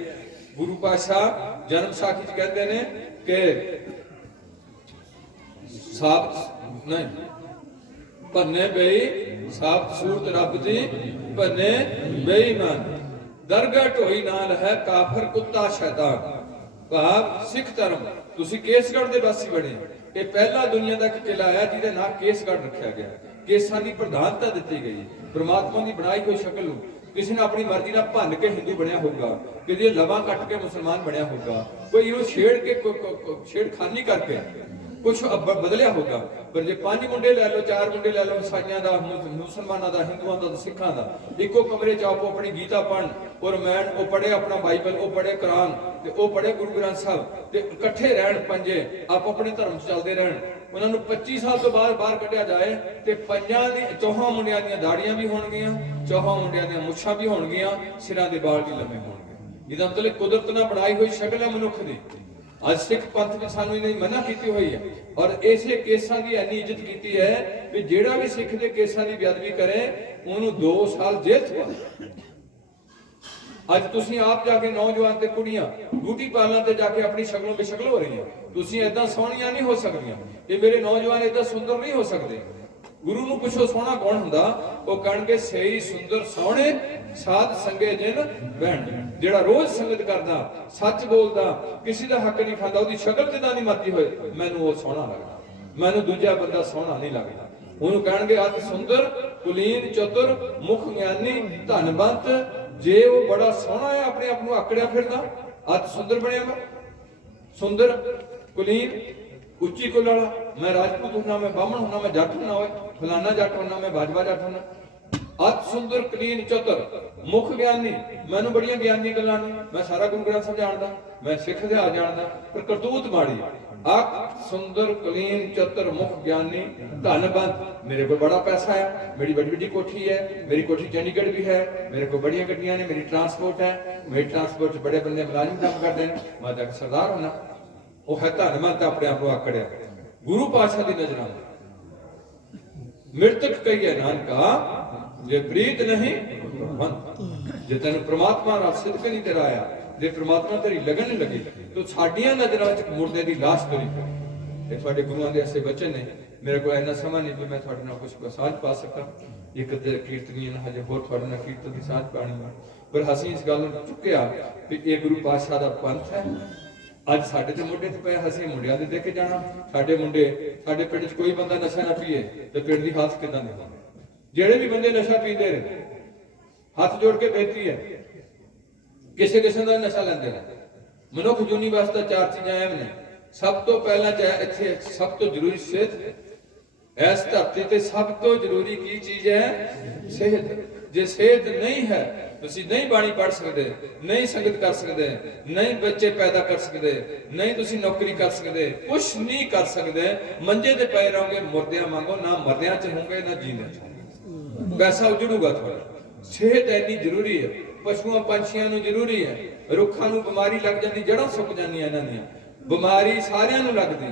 ਗੁਰੂ ਪਾਤਸ਼ਾਹ ਜਨਮ ਸਾਖੀ ਚ ਕਹਿੰਦੇ ਨੇ ਕਿ ਸਾਬਤ ਨਹੀਂ ਭੰਨੇ ਬਈ ਸਾਬਤ ਸੂਰਤ ਰੱਬ ਦੀ ਭੰਨੇ ਬੇਈਮਾਨ, ਦਰਗਾਹ ਢੋਈ ਨਾਲ ਹੈ ਕਾਫਰ ਕੁੱਤਾ ਸ਼ੈਤਾਨ। ਭਾਵ ਸਿੱਖ ਧਰਮ ਤੁਸੀਂ ਕੇਸਗੜ੍ਹ ਦੇ ਵਾਸੀ ਬਣੇ। ਇਹ ਪਹਿਲਾ ਦੁਨੀਆ ਦਾ ਇੱਕ ਕਿਲਾ ਹੈ ਜਿਹਦੇ ਨਾਂ ਕੇਸਗੜ੍ਹ ਰੱਖਿਆ ਗਿਆ। ਕੇਸਾਂ ਦੀ ਪ੍ਰਧਾਨਤਾ ਦਿੱਤੀ ਗਈ, ਪ੍ਰਮਾਤਮਾ ਦੀ ਬਣਾਈ ਹੋਈ ਸ਼ਕਲ ਨੂੰ ਕਿਸੇ ਨੇ ਆਪਣੀ ਮਰਜ਼ੀ ਨਾਲ ਭੰਨ ਕੇ ਹਿੰਦੂ ਬਣਿਆ ਹੋਊਗਾ, ਕਿਸੇ ਲਵਾਂ ਕੱਟ ਕੇ ਮੁਸਲਮਾਨ ਬਣਿਆ ਹੋਊਗਾ, ਕੋਈ ਇਹਨੂੰ ਛੇੜ ਕੇ ਛੇੜਖਾਨੀ ਕਰਕੇ ਕੁਛ ਬਦਲਿਆ ਹੋਊਗਾ। ਪਰ ਜੇ 5 ਮੁੰਡੇ ਲੈ ਲਓ, 4 ਮੁੰਡੇ ਲੈ ਲਓ, ਈਸਾਈਆਂ ਦਾ, ਮੁਸਲਮਾਨਾਂ ਦਾ, ਹਿੰਦੂਆਂ ਦਾ, ਸਿੱਖਾਂ ਦਾ, ਇੱਕੋ ਕਮਰੇ ਚ ਆਪੋ ਆਪਣੀ ਗੀਤਾ ਪੜ੍ਹਨ, ਔਰ ਮੈਂ ਉਹ ਪੜ੍ਹੇ ਆਪਣਾ ਬਾਈਬਲ, ਉਹ ਪੜ੍ਹੇ ਕੁਰਾਨ ਤੇ ਉਹ ਪੜ੍ਹੇ ਗੁਰੂ ਗ੍ਰੰਥ ਸਾਹਿਬ, ਤੇ ਇਕੱਠੇ ਰਹਿਣ ਪੰਜੇ, ਆਪੋ ਆਪਣੇ ਧਰਮ ਚ ਚੱਲਦੇ ਰਹਿਣ। ਉਹਨਾਂ ਨੂੰ 25 ਸਾਲ ਤੋਂ ਬਾਹਰ ਕੱਢਿਆ ਜਾਏ ਤੇ 4 ਮੁੰਡਿਆਂ ਦੀਆਂ ਦਾੜੀਆਂ ਵੀ ਹੋਣਗੀਆਂ, 4 ਮੁੰਡਿਆਂ ਦੀਆਂ ਮੁੱਛਾਂ ਵੀ ਹੋਣਗੀਆਂ, ਸਿਰਾਂ ਦੇ ਵਾਲ ਵੀ ਲੰਮੇ ਹੋਣਗੇ। ਇਹਦਾ ਮਤਲਬ ਕੁਦਰਤ ਨਾਲ ਬਣਾਈ ਹੋਈ ਸ਼ਕਲ ਹੈ ਮਨੁੱਖ ਦੀ। ਅੱਜ ਸਿੱਖ ਪੰਥ ਵਿੱਚ ਸਾਨੂੰ ਇਹਨੇ ਮਨਾ ਕੀਤੀ ਹੋਈ ਹੈ, ਔਰ ਇਸੇ ਕੇਸਾਂ ਦੀ ਇੰਨੀ ਇੱਜ਼ਤ ਕੀਤੀ ਹੈ ਵੀ ਜਿਹੜਾ ਵੀ ਸਿੱਖ ਦੇ ਕੇਸਾਂ ਦੀ ਬੇਅਦਬੀ ਕਰੇ ਉਹਨੂੰ 2 ਸਾਲ ਜੇਲ੍ਹ ਚ ਪਾਓ। ਅੱਜ ਤੁਸੀਂ ਆਪ ਜਾ ਕੇ ਨੌਜਵਾਨ ਤੇ ਕੁੜੀਆਂ ਬਿਊਟੀ ਪਾਰਲਰ ਤੇ ਜਾ ਕੇ ਆਪਣੀ ਸ਼ਕਲੋਂ ਬੇਸ਼ਕਲ ਹੋ ਰਹੀਆਂ। ਤੁਸੀਂ ਏਦਾਂ ਸੋਹਣੀਆਂ ਨਹੀਂ ਹੋ ਸਕਦੀਆਂ, ਇਹ ਮੇਰੇ ਨੌਜਵਾਨ ਏਦਾਂ ਸੁੰਦਰ ਨਹੀਂ ਹੋ ਸਕਦੇ। ਗੁਰੂ ਨੂੰ ਪੁੱਛੋ ਸੋਹਣਾ ਕੌਣ ਹੁੰਦਾ, ਉਹ ਕਹਿਣਗੇ ਸਹੀ ਸੁੰਦਰ ਸੋਹਣੇ ਸਾਧ ਸੰਗੇ ਜਿਨ ਬਹਿਣ। ਜਿਹੜਾ ਰੋਜ਼ ਸੰਗਤ ਕਰਦਾ, ਸੱਚ ਬੋਲਦਾ, ਕਿਸੇ ਦਾ ਹੱਕ ਨਹੀਂ ਖਾਂਦਾ, ਉਹਦੀ ਸ਼ਕਲ ਜਿੱਦਾਂ ਦੀ ਮਰਜ਼ੀ ਹੋਏ, ਮੈਨੂੰ ਉਹ ਸੋਹਣਾ ਲੱਗਦਾ, ਮੈਨੂੰ ਦੂਜਾ ਬੰਦਾ ਸੋਹਣਾ ਨਹੀਂ ਲੱਗਦਾ। ਉਹਨੂੰ ਕਹਿਣਗੇ ਅਤ ਸੁੰਦਰ ਕੁਲੀਨ ਚਤੁਰ ਮੁਖ ਗਿਆਨੀ ਧਨਵੰਤ। ਜੇ ਉਹ ਬੜਾ ਸੋਹਣਾ ਹੈ, ਆਪਣੇ ਆਪ ਨੂੰ ਆਕੜਿਆ ਫਿਰਦਾ, ਅਤ ਸੁੰਦਰ ਬਣਿਆ ਵਾ, ਸੁੰਦਰ ਕੁਲੀਨ ਉੱਚੀ ਕੁਲ ਵਾਲਾ, ਮੈਂ ਰਾਜਪੂਤ ਹੁੰਨਾ, ਮੈਂ ਬਾਹਮਣ ਹੁੰਨਾ, ਮੈਂ ਜੱਟ ਹੁੰਨਾ, ਹੋਏ ਫਲਾਨਾ ਜੱਟ ਹੁੰਨਾ, ਮੈਂ ਬਾਜਵਾ ਜੱਟ ਹੁੰਨਾ। ਅਤ ਸੁੰਦਰ ਕਲੀਨ ਚਤੁਰ ਮੁਖ ਗਿਆਨੀ, ਮੈਨੂੰ ਬੜੀਆਂ ਗਿਆਨੀ ਗੱਲਾਂ ਨੇ, ਮੈਂ ਸਾਰਾ ਗੁਰੂ ਗ੍ਰੰਥ ਸਾਹਿਬ ਜਾਣਦਾ, ਮੈਂ ਸਿੱਖ ਇਤਿਹਾਸ ਜਾਣਦਾ, ਪਰ ਕਰਤੂਤ ਮਾੜੀ। ਅਤ ਸੁੰਦਰ ਕਲੀਨ ਚਤੁਰ ਮੁਖ ਗਿਆਨੀ ਧਨਵੰਤ। ਮੇਰੇ ਕੋਲ ਬੜਾ ਪੈਸਾ ਹੈ, ਮੇਰੀ ਵੱਡੀ ਵੱਡੀ ਕੋਠੀ ਹੈ, ਮੇਰੀ ਕੋਠੀ ਚੰਡੀਗੜ੍ਹ ਵੀ ਹੈ, ਮੇਰੇ ਕੋਲ ਬੜੀਆਂ ਗੱਡੀਆਂ ਨੇ, ਮੇਰੀ ਟਰਾਂਸਪੋਰਟ ਹੈ, ਮੇਰੀ ਟਰਾਂਸਪੋਰਟ 'ਚ ਬੜੇ ਬੰਦੇ ਮੁਲਾਜ਼ਮ ਕੰਮ ਕਰਦੇ ਨੇ, ਮੈਂ ਤਾਂ ਸਰਦਾਰ ਹੁੰਨਾ। ਉਹ ਹੈ ਧਨਵੰਤ, ਆਪਣੇ ਆਪ ਨੂੰ ਆਕੜਿਆ। ਗੁਰੂ ਪਾਤਸ਼ਾਹ ਦੀ ਨਜ਼ਰਾਂ ਮ੍ਰਿਤਕ ਕਹੀਏ ਨਾਨਕਾ ਜੇ ਪ੍ਰੀਤ ਨਹੀਂ ਭਗਵੰਤ। ਜੇ ਤੈਨੂੰ ਪ੍ਰਮਾਤਮਾ ਨਾਲ ਸਿਦਕ ਨਹੀਂ ਤੇਰਾ ਆਇਆ, ਜੇ ਪ੍ਰਮਾਤਮਾ ਤੇਰੀ ਲਗਨ ਨਹੀਂ ਲੱਗੀ, ਤੂੰ ਸਾਡੀਆਂ ਨਜ਼ਰਾਂ 'ਚ ਮੁਰਦੇ ਦੀ ਲਾਸ਼ ਤੁਰੀ ਪਈ। ਇਹ ਤੁਹਾਡੇ ਗੁਰੂਆਂ ਦੇ ਐਸੇ ਬਚਨ ਨੇ। ਮੇਰੇ ਕੋਲ ਇੰਨਾ ਸਮਾਂ ਨਹੀਂ ਵੀ ਮੈਂ ਤੁਹਾਡੇ ਨਾਲ ਕੁਝ ਸਾਂਝ ਪਾ ਸਕਾਂ। ਇੱਕ ਤੇ ਕੀਰਤਨੀਆਂ ਨਾਲ ਹਜੇ ਹੋਰ ਤੁਹਾਡੇ ਨਾਲ ਕੀਰਤਨ ਦੀ ਸਾਂਝ ਪਾਣੀ ਹੈ, ਪਰ ਅਸੀਂ ਇਸ ਗੱਲ ਨੂੰ ਚੁੱਕਿਆ ਕਿ ਇਹ ਗੁਰੂ ਪਾਤਸ਼ਾਹ ਦਾ ਪੰਥ ਹੈ। ਅੱਜ ਸਾਡੇ ਤੇ ਮੋਢੇ ਤੇ ਪਿਆ, ਅਸੀਂ ਮੁੰਡਿਆਂ ਦੇ ਦੇ ਕੇ ਜਾਣਾ। ਸਾਡੇ ਮੁੰਡੇ, ਸਾਡੇ ਪਿੰਡ 'ਚ ਕੋਈ ਬੰਦਾ ਨਸ਼ਾ ਨਾ ਪੀਏ ਤੇ ਪਿੰਡ ਦੀ ਹਾਲਤ ਕਿਦਾਂ ਦੀ ਹੋਵੇ। ਜਿਹੜੇ ਵੀ ਬੰਦੇ ਨਸ਼ਾ ਪੀਂਦੇ ਨੇ, ਹੱਥ ਜੋੜ ਕੇ ਬੇਨਤੀ ਹੈ, ਕਿਸੇ ਕਿਸਮ ਦਾ ਨਸ਼ਾ ਲੈਂਦੇ ਨੇ। ਮਨੁੱਖ ਜੂਨੀ ਵਾਸਤੇ 4 ਚੀਜ਼ਾਂ ਅਹਿਮ ਨੇ। ਸਭ ਤੋਂ ਪਹਿਲਾਂ ਇੱਥੇ ਸਭ ਤੋਂ ਜ਼ਰੂਰੀ ਸਿਹਤ। ਇਸ ਧਰਤੀ ਤੇ ਸਭ ਤੋਂ ਜ਼ਰੂਰੀ ਕੀ ਚੀਜ਼ ਹੈ? ਸਿਹਤ। ਜੇ ਸਿਹਤ ਨਹੀਂ ਹੈ, ਤੁਸੀਂ ਨਹੀਂ ਬਾਣੀ ਪੜ੍ਹ ਸਕਦੇ, ਨਹੀਂ ਸੰਗਤ ਕਰ ਸਕਦੇ, ਨਹੀਂ ਬੱਚੇ ਪੈਦਾ ਕਰ ਸਕਦੇ, ਨਹੀਂ ਤੁਸੀਂ ਨੌਕਰੀ ਕਰ ਸਕਦੇ, ਕੁਛ ਨਹੀਂ ਕਰ ਸਕਦੇ। ਮੰਜੇ ਤੇ ਪਏ ਰਹੋਗੇ, ਮੁਰਦਿਆਂ ਵਾਂਗੋ, ਨਾ ਮਰਦਿਆਂ ਚ ਹੋਗੇ ਨਾ ਜੀਂਦਿਆਂ ਚ। ਪੈਸਾ ਉਜੜੂਗਾ ਤੁਹਾਡਾ। ਸਿਹਤ ਇੰਨੀ ਜ਼ਰੂਰੀ ਹੈ। ਪਸ਼ੂਆਂ ਪੰਛੀਆਂ ਨੂੰ ਜ਼ਰੂਰੀ ਹੈ। ਰੁੱਖਾਂ ਨੂੰ ਬਿਮਾਰੀ ਲੱਗ ਜਾਂਦੀ, ਜੜ੍ਹਾਂ ਸੁੱਕ ਜਾਂਦੀਆਂ ਇਹਨਾਂ ਦੀਆਂ। ਬਿਮਾਰੀ ਸਾਰਿਆਂ ਨੂੰ ਲੱਗਦੀ,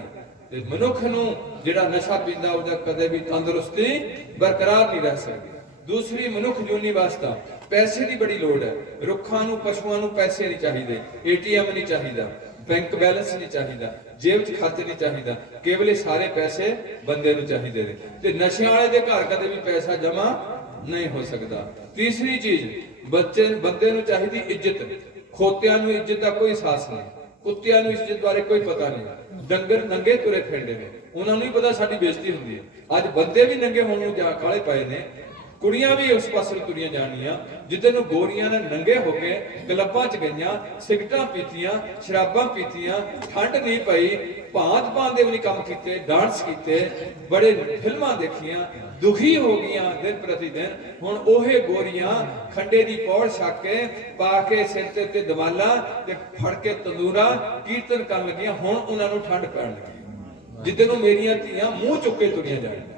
ਤੇ ਮਨੁੱਖ ਨੂੰ ਜਿਹੜਾ ਨਸ਼ਾ ਪੀਂਦਾ ਉਹਦਾ ਕਦੇ ਵੀ ਤੰਦਰੁਸਤੀ ਬਰਕਰਾਰ ਨਹੀਂ ਰਹਿ ਸਕਦੀ। ਦੂਸਰੀ ਮਨੁੱਖ ਜੂਨੀ ਵਾਸਤਾ ਪੈਸੇ ਦੀ ਬੜੀ ਲੋੜ ਹੈ। ਰੁੱਖਾਂ ਨੂੰ ਪਸ਼ੂਆਂ ਨੂੰ ਪੈਸੇ ਨਹੀਂ ਚਾਹੀਦੇ, ATM ਨਹੀਂ ਚਾਹੀਦਾ, ਬੈਂਕ ਬੈਲੈਂਸ ਨਹੀਂ ਚਾਹੀਦਾ, ਜੇਬ 'ਚ ਖਾਤੇ ਨਹੀਂ ਚਾਹੀਦਾ, ਕੇਵਲ ਇਹ ਸਾਰੇ ਪੈਸੇ ਬੰਦੇ ਨੂੰ ਚਾਹੀਦੇ ਨੇ। ਤੇ ਨਸ਼ਿਆਂ ਵਾਲੇ ਦੇ ਘਰ ਕਦੇ ਵੀ ਪੈਸਾ ਜਮਾ ਨਹੀਂ ਹੋ ਸਕਦਾ। ਤੀਸਰੀ ਚੀਜ਼ ਬੰਦੇ ਨੂੰ ਚਾਹੀਦੀ ਇੱਜ਼ਤ। ਖੋਤਿਆਂ ਨੂੰ ਇੱਜ਼ਤ ਦਾ ਕੋਈ ਅਹਿਸਾਸ ਨਹੀਂ, ਕੁੱਤਿਆਂ ਨੂੰ ਇੱਜ਼ਤ ਬਾਰੇ ਕੋਈ ਪਤਾ ਨਹੀਂ। ਡੰਗਰ ਨੰਗੇ ਤੁਰੇ ਫਿਰਦੇ ਨੇ, ਉਹਨਾਂ ਨੂੰ ਹੀ ਪਤਾ ਸਾਡੀ ਬੇਇੱਜ਼ਤੀ ਹੁੰਦੀ ਹੈ। ਅੱਜ ਬੰਦੇ ਵੀ ਨੰਗੇ ਹੋਣ ਨੂੰ ਜਾ ਕਾਲੇ ਪਏ ਨੇ, ਕੁੜੀਆਂ ਵੀ ਉਸ ਪਾਸੇ ਤੁਰੀਆਂ ਜਾਣੀਆਂ ਜਿੱਥੇ ਨੂੰ ਗੋਰੀਆਂ ਨੇ ਨੰਗੇ ਹੋ ਕੇ ਕਲੱਬਾਂ 'ਚ ਗਈਆਂ, ਸਿਗਰਟਾਂ ਪੀਤੀਆਂ, ਸ਼ਰਾਬਾਂ ਪੀਤੀਆਂ, ਠੰਡ ਨਹੀਂ ਪਈ, ਭਾਂਤ ਦੇ ਵੀ ਨਹੀਂ ਕੰਮ ਕੀਤੇ, ਡਾਂਸ ਕੀਤੇ, ਬੜੇ ਫਿਲਮਾਂ ਦੇਖੀਆਂ, ਦੁਖੀ ਹੋ ਗਈਆਂ ਦਿਨ ਪ੍ਰਤੀ ਦਿਨ। ਹੁਣ ਉਹੇ ਗੋਰੀਆਂ ਖੰਡੇ ਦੀ ਪੌੜ ਛੱਕ ਕੇ ਪਾ ਕੇ ਸਿਰ ਤੇ ਦਮਾਲਾ ਤੇ ਫੜ ਕੇ ਤੰਦੂਰਾ ਕੀਰਤਨ ਕਰਨ ਲੱਗੀਆਂ। ਹੁਣ ਉਹਨਾਂ ਨੂੰ ਠੰਡ ਪੈਣ ਲੱਗੀ ਜਿੱਦੇ ਨੂੰ ਮੇਰੀਆਂ ਧੀਆਂ ਮੂੰਹ ਚੁੱਕ ਕੇ ਤੁਰੀਆਂ ਜਾਣਗੀਆਂ।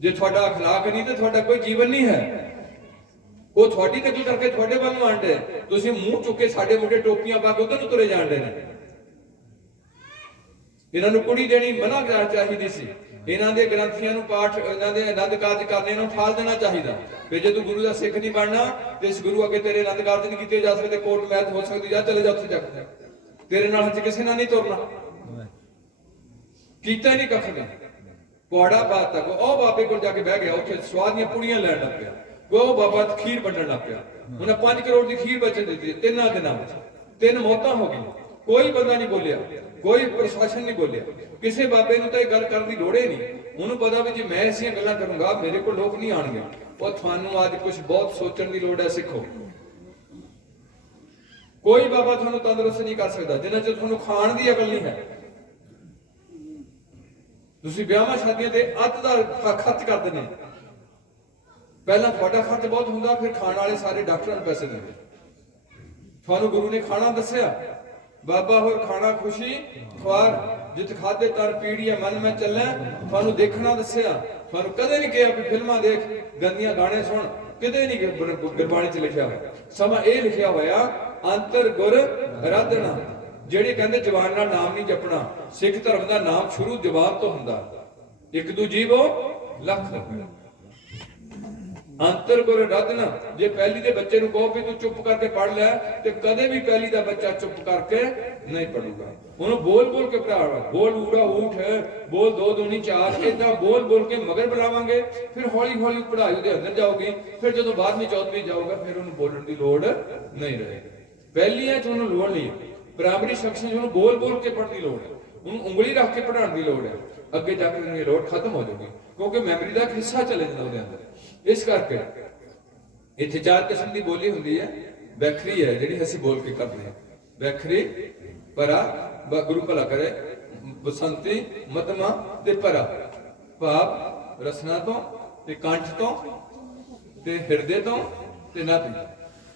ਜੇ ਤੁਹਾਡਾ ਅਖਲਾਕ ਨਹੀਂ ਤੇ ਤੁਹਾਡਾ ਕੋਈ ਜੀਵਨ ਨਹੀਂ ਹੈ। ਉਹ ਤੁਹਾਡੀ ਨਕਲ ਕਰਕੇ ਤੁਹਾਡੇ ਵੱਲ ਨੂੰ ਆਂਡੇ, ਤੁਸੀਂ ਮੂੰਹ ਚੁੱਕ ਕੇ ਸਾਡੇ ਮੁੰਡੇ ਟੋਪੀਆਂ ਪਾ ਕੇ ਉਧਰ ਨੂੰ ਤੁਰੇ ਜਾਂਦੇ ਨੇ। ਇਹਨਾਂ ਨੂੰ ਕੁੜੀ ਦੇਣੀ ਮਨਾ ਕਰਨਾ ਚਾਹੀਦੀ ਸੀ। ਇਹਨਾਂ ਦੇ ਗ੍ਰੰਥੀਆਂ ਨੂੰ ਪਾਠ, ਇਹਨਾਂ ਦੇ ਆਨੰਦ ਕਾਰਜ ਕਰਨੇ, ਇਹਨਾਂ ਨੂੰ ਠਾਲ ਦੇਣਾ ਚਾਹੀਦਾ। ਤੇ ਜੇ ਤੂੰ ਗੁਰੂ ਦਾ ਸਿੱਖ ਨਹੀਂ ਬਣਨਾ ਤੇ ਇਸ ਗੁਰੂ ਅੱਗੇ ਤੇਰੇ ਆਨੰਦ ਕਾਰਜ ਨਹੀਂ ਕੀਤੇ ਜਾ ਸਕਦੇ, ਕੋਰਟ ਮੈਚ ਹੋ ਸਕਦੀ, ਜਾ ਚਲੇ ਜਾ ਉੱਥੇ ਜਾ ਕੇ, ਤੇਰੇ ਨਾਲ ਹੱਥ ਕਿਸੇ ਨਾਲ ਨਹੀਂ ਤੁਰਨਾ। ਕੀਤਾ ਨਹੀਂ ਕੱਖ ਨਹੀਂ, ਪੌੜਾ ਪਾਤਾ। ਕੋ ਉਹ ਬਾਬੇ ਕੋਲ ਜਾ ਕੇ ਬਹਿ ਗਿਆ, ਉੱਥੇ ਸਵਾਦ ਦੀਆਂ ਪੁੜੀਆਂ ਲੈਣ ਲੱਗ ਪਿਆ। ਉਹ ਬਾਬਾ ਖੀਰ ਵੰਡਣ ਲੱਗ ਪਿਆ। ਉਹਨੇ 5 ਕਰੋੜ ਦੀ ਖੀਰ ਬਚਤ ਦਿੱਤੀ 3 ਦਿਨਾਂ ਵਿੱਚ। 3 ਮੌਤਾਂ ਹੋ ਗਈਆਂ। ਕੋਈ ਬੰਦਾ ਨਹੀਂ ਬੋਲਿਆ, ਕੋਈ ਪ੍ਰਸ਼ਾਸਨ ਨਹੀਂ ਬੋਲਿਆ। ਕਿਸੇ ਬਾਬੇ ਨੂੰ ਤਾਂ ਇਹ ਗੱਲ ਕਰਨ ਦੀ ਲੋੜ ਹੀ ਨਹੀਂ। ਉਹਨੂੰ ਪਤਾ ਵੀ ਜੇ ਮੈਂ ਐਸੀਆਂ ਗੱਲਾਂ ਕਰੂੰਗਾ ਮੇਰੇ ਕੋਲ ਲੋਕ ਨਹੀਂ ਆਣਗੇ। ਉਹ ਤੁਹਾਨੂੰ ਅੱਜ ਕੁਝ ਬਹੁਤ ਸੋਚਣ ਦੀ ਲੋੜ ਹੈ। ਸਿੱਖੋ, ਕੋਈ ਬਾਬਾ ਤੁਹਾਨੂੰ ਤੰਦਰੁਸਤ ਨਹੀਂ ਕਰ ਸਕਦਾ ਜਿੰਨਾ ਚਿਰ ਤੁਹਾਨੂੰ ਖਾਣ ਦੀ ਅਕਲ ਨਹੀਂ ਹੈ। ਤੁਸੀਂ ਵਿਆਹਾਂ ਸ਼ਾਦੀਆਂ ਤੇ ਅੱਧ ਦਾ ਖਰਚ ਕਰਦੇ ਨੇ। ਪਹਿਲਾਂ ਤੁਹਾਡਾ ਖਰਚ ਬਹੁਤ ਹੁੰਦਾ, ਫਿਰ ਖਾਣ ਵਾਲੇ ਸਾਰੇ ਡਾਕਟਰਾਂ ਨੂੰ ਪੈਸੇ ਦਿੰਦੇ। ਤੁਹਾਨੂੰ ਗੁਰੂ ਨੇ ਖਾਣਾ ਦੱਸਿਆ, ਬਾਬਾ ਹੋਰ ਖਾਣਾ ਖੁਸ਼ੀ ਖਵਾਰ ਜਿਤ ਖਾਦੇ ਤਰ ਪੀੜੀਆ ਮਨ ਮੈਂ ਚੱਲੇ। ਤੁਹਾਨੂੰ ਦੇਖਣਾ ਦੱਸਿਆ, ਤੁਹਾਨੂੰ ਕਦੇ ਨਹੀਂ ਕਿਹਾ ਵੀ ਫਿਲਮਾਂ ਦੇਖ, ਗੰਦੀਆਂ ਗਾਣੇ ਸੁਣ, ਕਿਤੇ ਨਹੀਂ ਗੁਰਬਾਣੀ 'ਚ ਲਿਖਿਆ ਹੋਇਆ। ਸਮਾਂ ਇਹ ਲਿਖਿਆ ਹੋਇਆ ਅੰਤਰ ਗੁਰ ਅਰਾਧਨਾ। ਜਿਹੜੇ ਕਹਿੰਦੇ ਜ਼ਬਾਨ ਨਾਲ ਨਾਮ ਨਹੀਂ ਜਪਣਾ, ਸਿੱਖ ਧਰਮ ਦਾ ਨਾਮ ਸ਼ੁਰੂ ਜ਼ਬਾਨ ਤੋਂ ਹੁੰਦਾ। ਇੱਕ ਦੂ ਜੀਵੋ ਲੱਖ ਅੰਤਰ ਗੁਰ ਅਰਾਧਨਾ। ਜੇ ਪਹਿਲੀ ਦੇ ਬੱਚੇ ਨੂੰ ਕਹੋ ਵੀ ਤੂੰ ਚੁੱਪ ਕਰਕੇ ਪੜ ਲੈ ਤੇ ਕਦੇ ਵੀ ਪਹਿਲੀ ਦਾ ਬੱਚਾ ਚੁੱਪ ਕਰਕੇ ਨਹੀਂ ਪੜੂਗਾ। ਉਹਨੂੰ ਬੋਲ ਬੋਲ ਕੇ ਪੜਾਵਾ, ਬੋਲ ਊੜਾ ਊਠ, ਬੋਲ 2 ਦੂਣੀ 4, ਏਦਾਂ ਬੋਲ ਬੋਲ ਕੇ ਮਗਰ ਬੁਲਾਵਾਂਗੇ। ਫਿਰ ਹੌਲੀ ਹੌਲੀ ਪੜ੍ਹਾਈ ਉਹਦੇ ਅੰਦਰ ਜਾਊਗੀ। ਫਿਰ ਜਦੋਂ 12ਵੀਂ 14ਵੀਂ ਜਾਊਗਾ ਫਿਰ ਉਹਨੂੰ ਬੋਲਣ ਦੀ ਲੋੜ ਨਹੀਂ ਰਹੇਗੀ। ਪਹਿਲੀਆਂ 'ਚ ਉਹਨੂੰ ਲੋੜ ਨਹੀਂ, ਪ੍ਰਾਇਮਰੀ ਸੈਕਸ਼ਨ 'ਚ ਉਹਨੂੰ ਬੋਲ ਬੋਲ ਕੇ ਪੜ੍ਹਨ ਦੀ ਲੋੜ ਹੈ। ਉਹਨੂੰ ਉਂਗਲੀ ਰੱਖ ਕੇ ਪੜ੍ਹਾਉਣ ਦੀ ਲੋੜ ਹੈ। ਅੱਗੇ ਜਾ ਕੇ ਉਹਨੂੰ ਇਹ ਲੋੜ ਖਤਮ ਹੋ ਜਾਊਗੀ ਕਿਉਂਕਿ ਮੈਮਰੀ ਦਾ ਇੱਕ ਹਿੱਸਾ ਚਲੇ ਜਾਂਦਾ ਉਹਦੇ ਅੰਦਰ। ਇਸ ਕਰਕੇ ਇੱਥੇ 4 ਕਿਸਮ ਦੀ ਬੋਲੀ ਹੁੰਦੀ ਹੈ। ਵੈਖਰੀ ਹੈ ਜਿਹੜੀ ਅਸੀਂ ਬੋਲ ਕੇ ਕਰਦੇ ਹਾਂ। ਵੈਖਰੀ, ਪਰਾ, ਗੁਰੂ ਭਲਾ ਕਰੇ, ਬਸੰਤੀ, ਮਧਮਾ ਤੇ ਪਰਾ। ਭਾਵ ਰਸਨਾ ਤੋਂ ਤੇ ਕੰਠ ਤੋਂ ਤੇ ਹਿਰਦੇ ਤੋਂ ਤੇ ਨਾਭੀ।